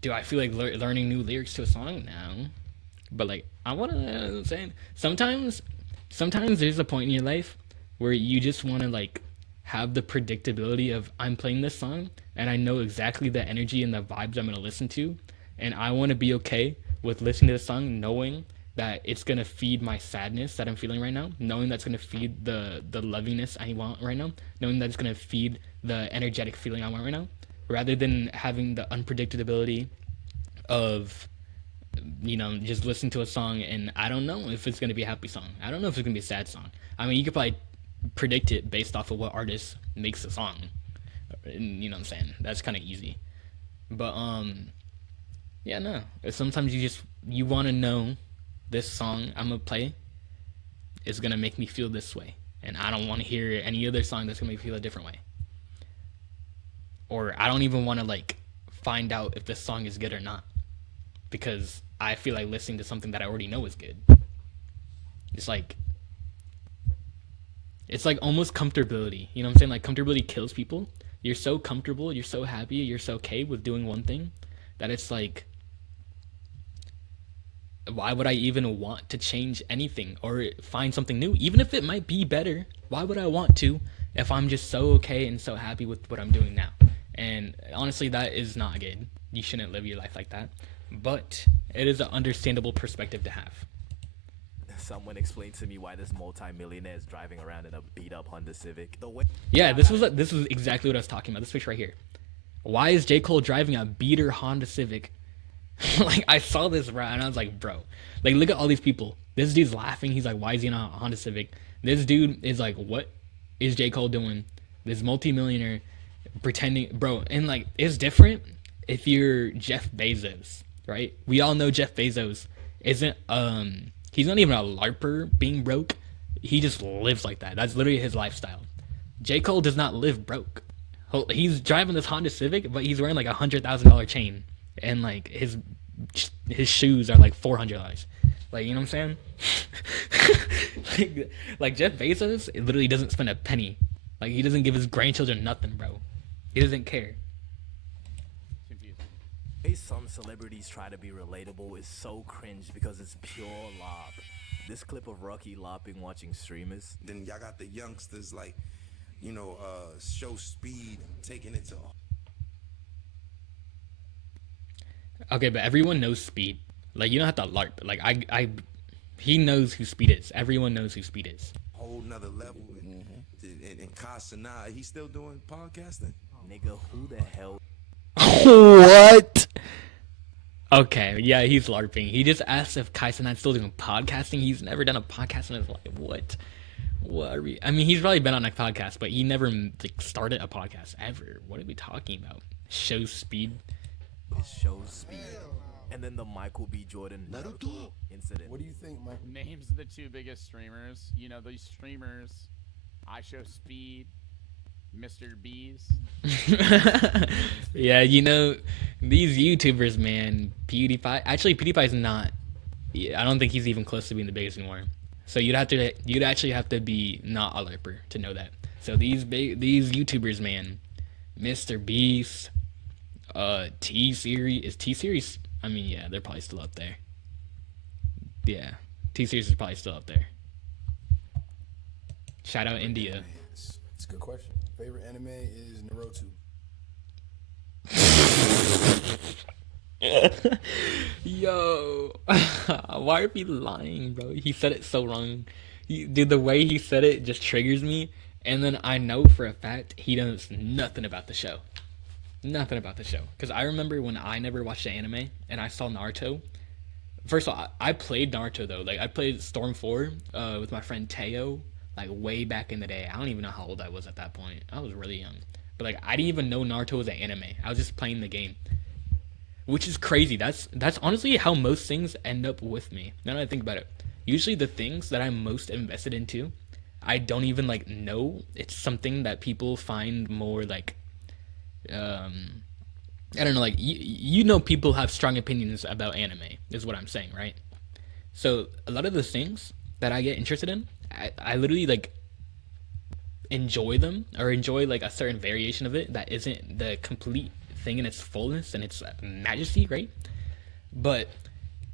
do I feel like learning new lyrics to a song now? But, like, I want to, you know what I'm saying? Sometimes there's a point in your life where you just want to, like, have the predictability of, I'm playing this song, and I know exactly the energy and the vibes I'm going to listen to, and I want to be okay with listening to the song knowing that it's going to feed my sadness that I'm feeling right now, knowing that's going to feed the lovingness I want right now, knowing that it's going to feed the energetic feeling I want right now, rather than having the unpredictability of, you know, just listening to a song and I don't know if it's going to be a happy song. I don't know if it's going to be a sad song. I mean, you could probably predict it based off of what artist makes the song. You know what I'm saying? That's kind of easy. But, yeah, no. Sometimes you want to know this song I'm gonna play is gonna make me feel this way, and I don't want to hear any other song that's gonna make me feel a different way. Or I don't even want to like find out if this song is good or not, because I feel like listening to something that I already know is good. It's like almost comfortability. You know what I'm saying? Like comfortability kills people, you're so comfortable, you're so happy, you're so okay with doing one thing that it's like, why would I even want to change anything or find something new, even if it might be better? Why would I want to if I'm just so okay and so happy with what I'm doing now? And honestly, that is not good. You shouldn't live your life like that. But it is an understandable perspective to have. Someone explained to me why this multi-millionaire is driving around in a beat-up Honda Civic. The way Yeah, this is exactly what I was talking about. This picture right here. Why is J. Cole driving a beater Honda Civic? Like, I saw this, bro, and I was like, bro, like, look at all these people. This dude's laughing. He's like, why is he in a Honda Civic? This dude is like, what is J. Cole doing? This multimillionaire pretending, bro, and like, it's different if you're Jeff Bezos, right? We all know Jeff Bezos isn't, he's not even a LARPer being broke. He just lives like that. That's literally his lifestyle. J. Cole does not live broke. He's driving this Honda Civic, but he's wearing like $100,000 chain, and like his shoes are like $400. Like, you know what I'm saying? like Jeff Bezos literally doesn't spend a penny. Like, he doesn't give his grandchildren nothing, bro. He doesn't care. Hey, some celebrities try to be relatable is so cringe because it's pure lob. This clip of Rocky lopping watching streamers. Then y'all got the youngsters like, you know, show speed, taking it to. Okay, but everyone knows Speed. Like, you don't have to LARP. Like, he knows who Speed is. Everyone knows who Speed is. Whole nother level. And Kasana, he's still doing podcasting? Nigga, who the hell? What? Okay, yeah, he's LARPing. He just asked if Kaisen's still doing podcasting. He's never done a podcast in his life. What? What are we? I mean, he's probably been on a podcast, but he never like started a podcast ever. What are we talking about? Show Speed. It shows speed. And then the Michael B. Jordan Naruto incident. What do you think, Michael? Names the two biggest streamers. You know, these streamers. I Show Speed, Mr. Bees. Yeah, you know, these YouTubers, man. PewDiePie. Actually, PewDiePie's not. I don't think he's even close to being the biggest anymore. So you'd actually have to be not a LARPer to know that. So these YouTubers, man, Mr. Beast, T-Series. Is T-Series? I mean, yeah, they're probably still up there. Yeah, T-Series is probably still up there. Shout out India. It's a good question. Favorite anime is Naruto. Yo, why are we lying, bro? He said it so wrong. Dude, the way he said it just triggers me. And then I know for a fact he knows nothing about the show. Nothing about the show. Because I remember when I never watched the anime and I saw Naruto. First of all, I played Naruto, though. Like, I played Storm 4 with my friend Teo, like, way back in the day. I don't even know how old I was at that point. I was really young. But, like, I didn't even know Naruto was an anime. I was just playing the game. Which is crazy. That's honestly how most things end up with me. Now that I think about it. Usually the things that I'm most invested into, I don't even, like, know. It's something that people find more, like, I don't know, like, you know, people have strong opinions about anime, is what I'm saying, right? So a lot of the things that I get interested in, I literally, like, enjoy them, or enjoy, like, a certain variation of it that isn't the complete thing in its fullness and its majesty, right? But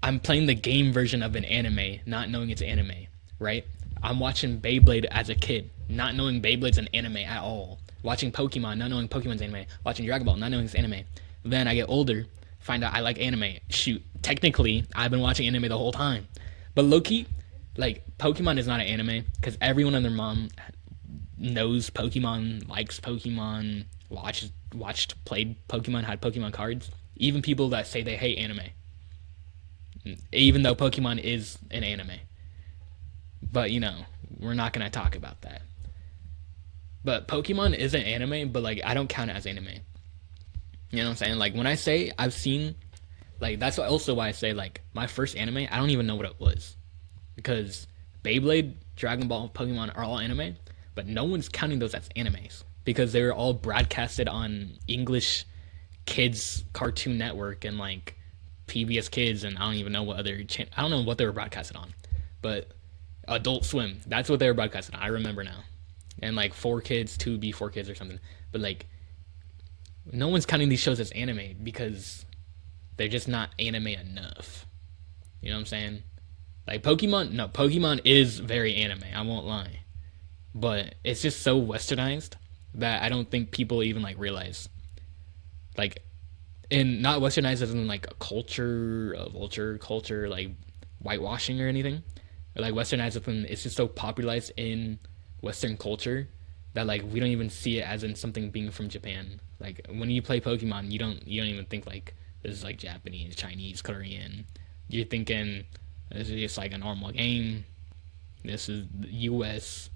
I'm playing the game version of an anime, not knowing it's anime, right? I'm watching Beyblade as a kid, not knowing Beyblade's an anime at all. Watching Pokemon, not knowing Pokemon's anime. Watching Dragon Ball, not knowing it's anime. Then I get older, find out I like anime. Shoot, technically, I've been watching anime the whole time. But low-key, like, Pokemon is not an anime, because everyone and their mom knows Pokemon, likes Pokemon, played Pokemon, had Pokemon cards. Even people that say they hate anime. Even though Pokemon is an anime. But, you know, we're not going to talk about that. But Pokemon is an anime, but, like, I don't count it as anime. You know what I'm saying? Like, when I say I've seen, like, that's also why I say, like, my first anime, I don't even know what it was. Because Beyblade, Dragon Ball, Pokemon are all anime, but no one's counting those as animes. Because they're all broadcasted on English Kids Cartoon Network and, like, PBS Kids, and I don't even know what other I don't know what they were broadcasted on. But Adult Swim, that's what they were broadcasted on. I remember now. And, like, 4Kids, 2B, 4Kids or something. But, like, no one's counting these shows as anime because they're just not anime enough. You know what I'm saying? Like Pokemon, no, Pokemon is very anime, I won't lie. But it's just so westernized that I don't think people even like realize. Like, and not westernized as in like a culture, a vulture culture, like whitewashing or anything. Or like westernized as in it's just so popularized in Western culture that like we don't even see it as in something being from Japan. Like when you play Pokemon, you don't even think like this is like Japanese, Chinese, Korean. You're thinking this is just like a normal game. This is U.S.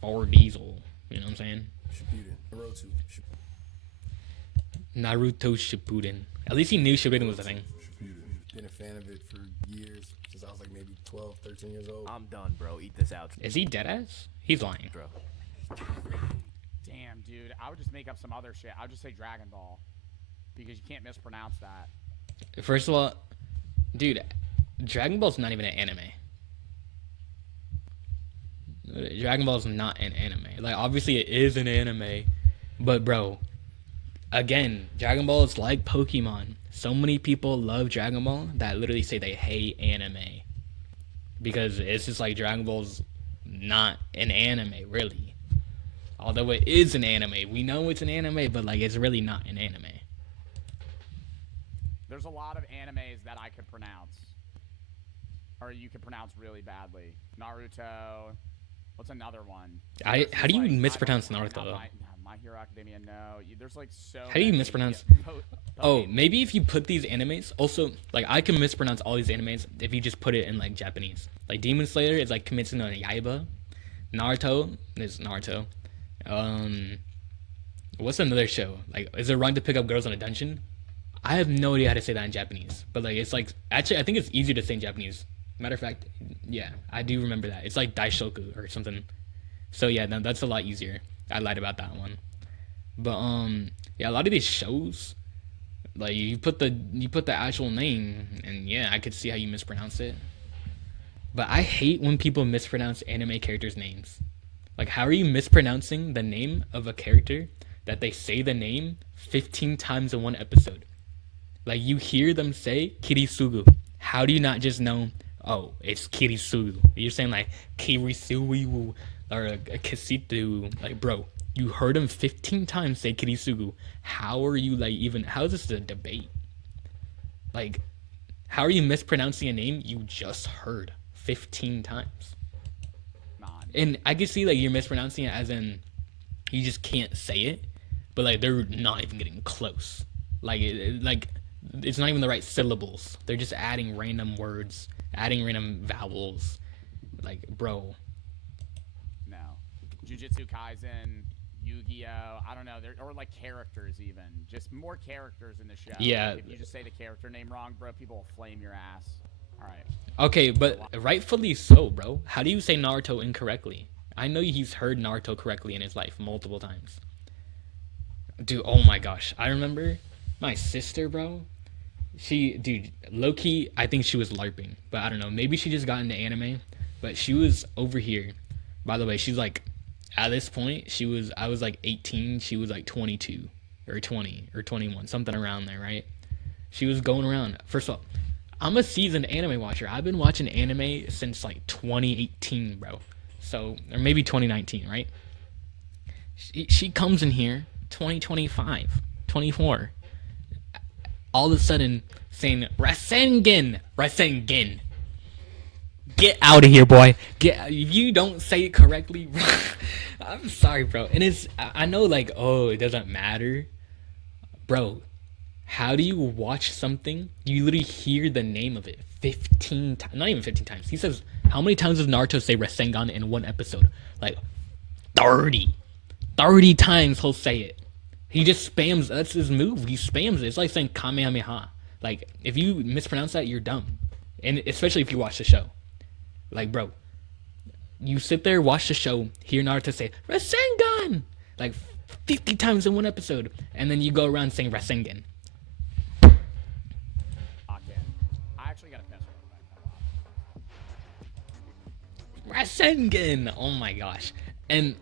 or Diesel. You know what I'm saying? Shippuden. Naruto Shippuden. At least he knew Shippuden was a thing. Been a fan of it for years, since I was like maybe 12, 13 years old. I'm done, bro. Eat this out. Is he deadass? He's lying. Bro. Damn, dude. I would just make up some other shit. I would just say Dragon Ball. Because you can't mispronounce that. First of all, dude, Dragon Ball's not even an anime. Dragon Ball's not an anime. Like, obviously it is an anime, but bro, again, Dragon Ball is like Pokemon. So many people love Dragon Ball that literally say they hate anime. Because it's just like Dragon Ball's not an anime, really. Although it is an anime. We know it's an anime, but like it's really not an anime. There's a lot of animes that I could pronounce. Or you could pronounce really badly. Naruto. What's another one? How do you mispronounce Naruto? My Hero Academia, no. There's like so How do you many. mispronounce? Oh, maybe if you put these animes, also, like, I can mispronounce all these animes if you just put it in, like, Japanese. Like, Demon Slayer is, like, Kimetsu no Yaiba. Naruto is Naruto. What's another show? Like, is it wrong to pick up girls in a dungeon? I have no idea how to say that in Japanese. But, like, it's, like, actually, I think it's easier to say in Japanese. Matter of fact, yeah, I do remember that. It's, like, Daishoku or something. So, yeah, no, that's a lot easier. I lied about that one. But, yeah, a lot of these shows, like, you put the actual name, and yeah, I could see how you mispronounce it. But I hate when people mispronounce anime characters' names. Like, how are you mispronouncing the name of a character that they say the name 15 times in one episode? Like, you hear them say Kirisugu. How do you not just know, oh, it's Kirisugu? You're saying, like, Kirisugu or Kisitu. Like, bro, you heard him 15 times say Kirisugu. How are you, like, even, how is this a debate? Like, how are you mispronouncing a name you just heard 15 times? And I can see, like, you're mispronouncing it as in you just can't say it, but, like, they're not even getting close. Like, it's not even the right syllables. They're just adding random words, adding random vowels. Like, bro. No. Jujutsu Kaisen, Yu-Gi-Oh! I don't know. Or, like, characters even. Just more characters in the show. Yeah. Like, if you just say the character name wrong, bro, people will flame your ass. All right. Okay, but rightfully so, bro. How do you say Naruto incorrectly? I know he's heard Naruto correctly in his life multiple times. Dude, oh my gosh. I remember my sister, bro. Dude, low-key, I think she was LARPing. But I don't know. Maybe she just got into anime. But she was over here. By the way, she's like, at this point, I was like 18. She was like 22 or 20 or 21. Something around there, right? She was going around. First of all, I'm a seasoned anime watcher. I've been watching anime since like 2018, bro. So, or maybe 2019, right? She comes in here 2025, 24. All of a sudden saying Rasengan. Get out of here, boy. If you don't say it correctly, bro, I'm sorry, bro. And I know, like, oh, it doesn't matter. Bro, how do you watch something, you literally hear the name of it 15 times, not even 15 times. He says, how many times does Naruto say Rasengan in one episode? Like, 30 times he'll say it. He just spams, that's his move, he spams it. It's like saying Kamehameha. Like, if you mispronounce that, you're dumb. And especially if you watch the show. Like, bro, you sit there, watch the show, hear Naruto say Rasengan like 50 times in one episode, and then you go around saying Rasengan. I actually got a piss real quick. Rasengan! Oh my gosh. And,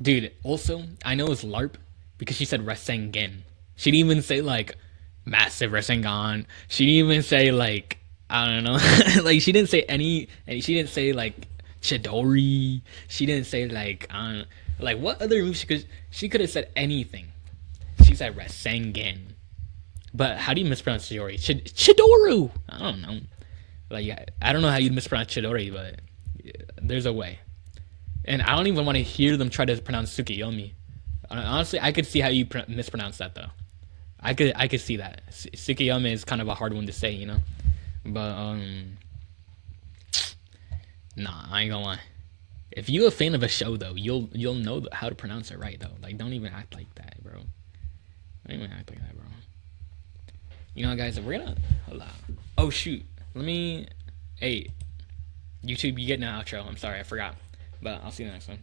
dude, also, I know it's LARP because she said Rasengan. She didn't even say like massive Rasengan. She didn't even say like I don't know. Like she didn't say any. And she didn't say like Chidori. She didn't say like I don't know, like what other move she could have said anything. She said Rasengan. But how do you mispronounce Chidori? Chidoru. I don't know. Like yeah, I don't know how you mispronounce Chidori, but yeah, there's a way. And I don't even want to hear them try to pronounce Tsukiyomi. Honestly, I could see how you mispronounce that though. I could see that. Tsukiyomi is kind of a hard one to say, you know. But nah, I ain't gonna lie. If you a fan of a show though, you'll know how to pronounce it right though. Like don't even act like that, bro. Don't even act like that, bro. You know, guys, we're gonna hold on. Oh shoot, let me. Hey, YouTube, you get an outro. I'm sorry, I forgot, but I'll see you in the next one.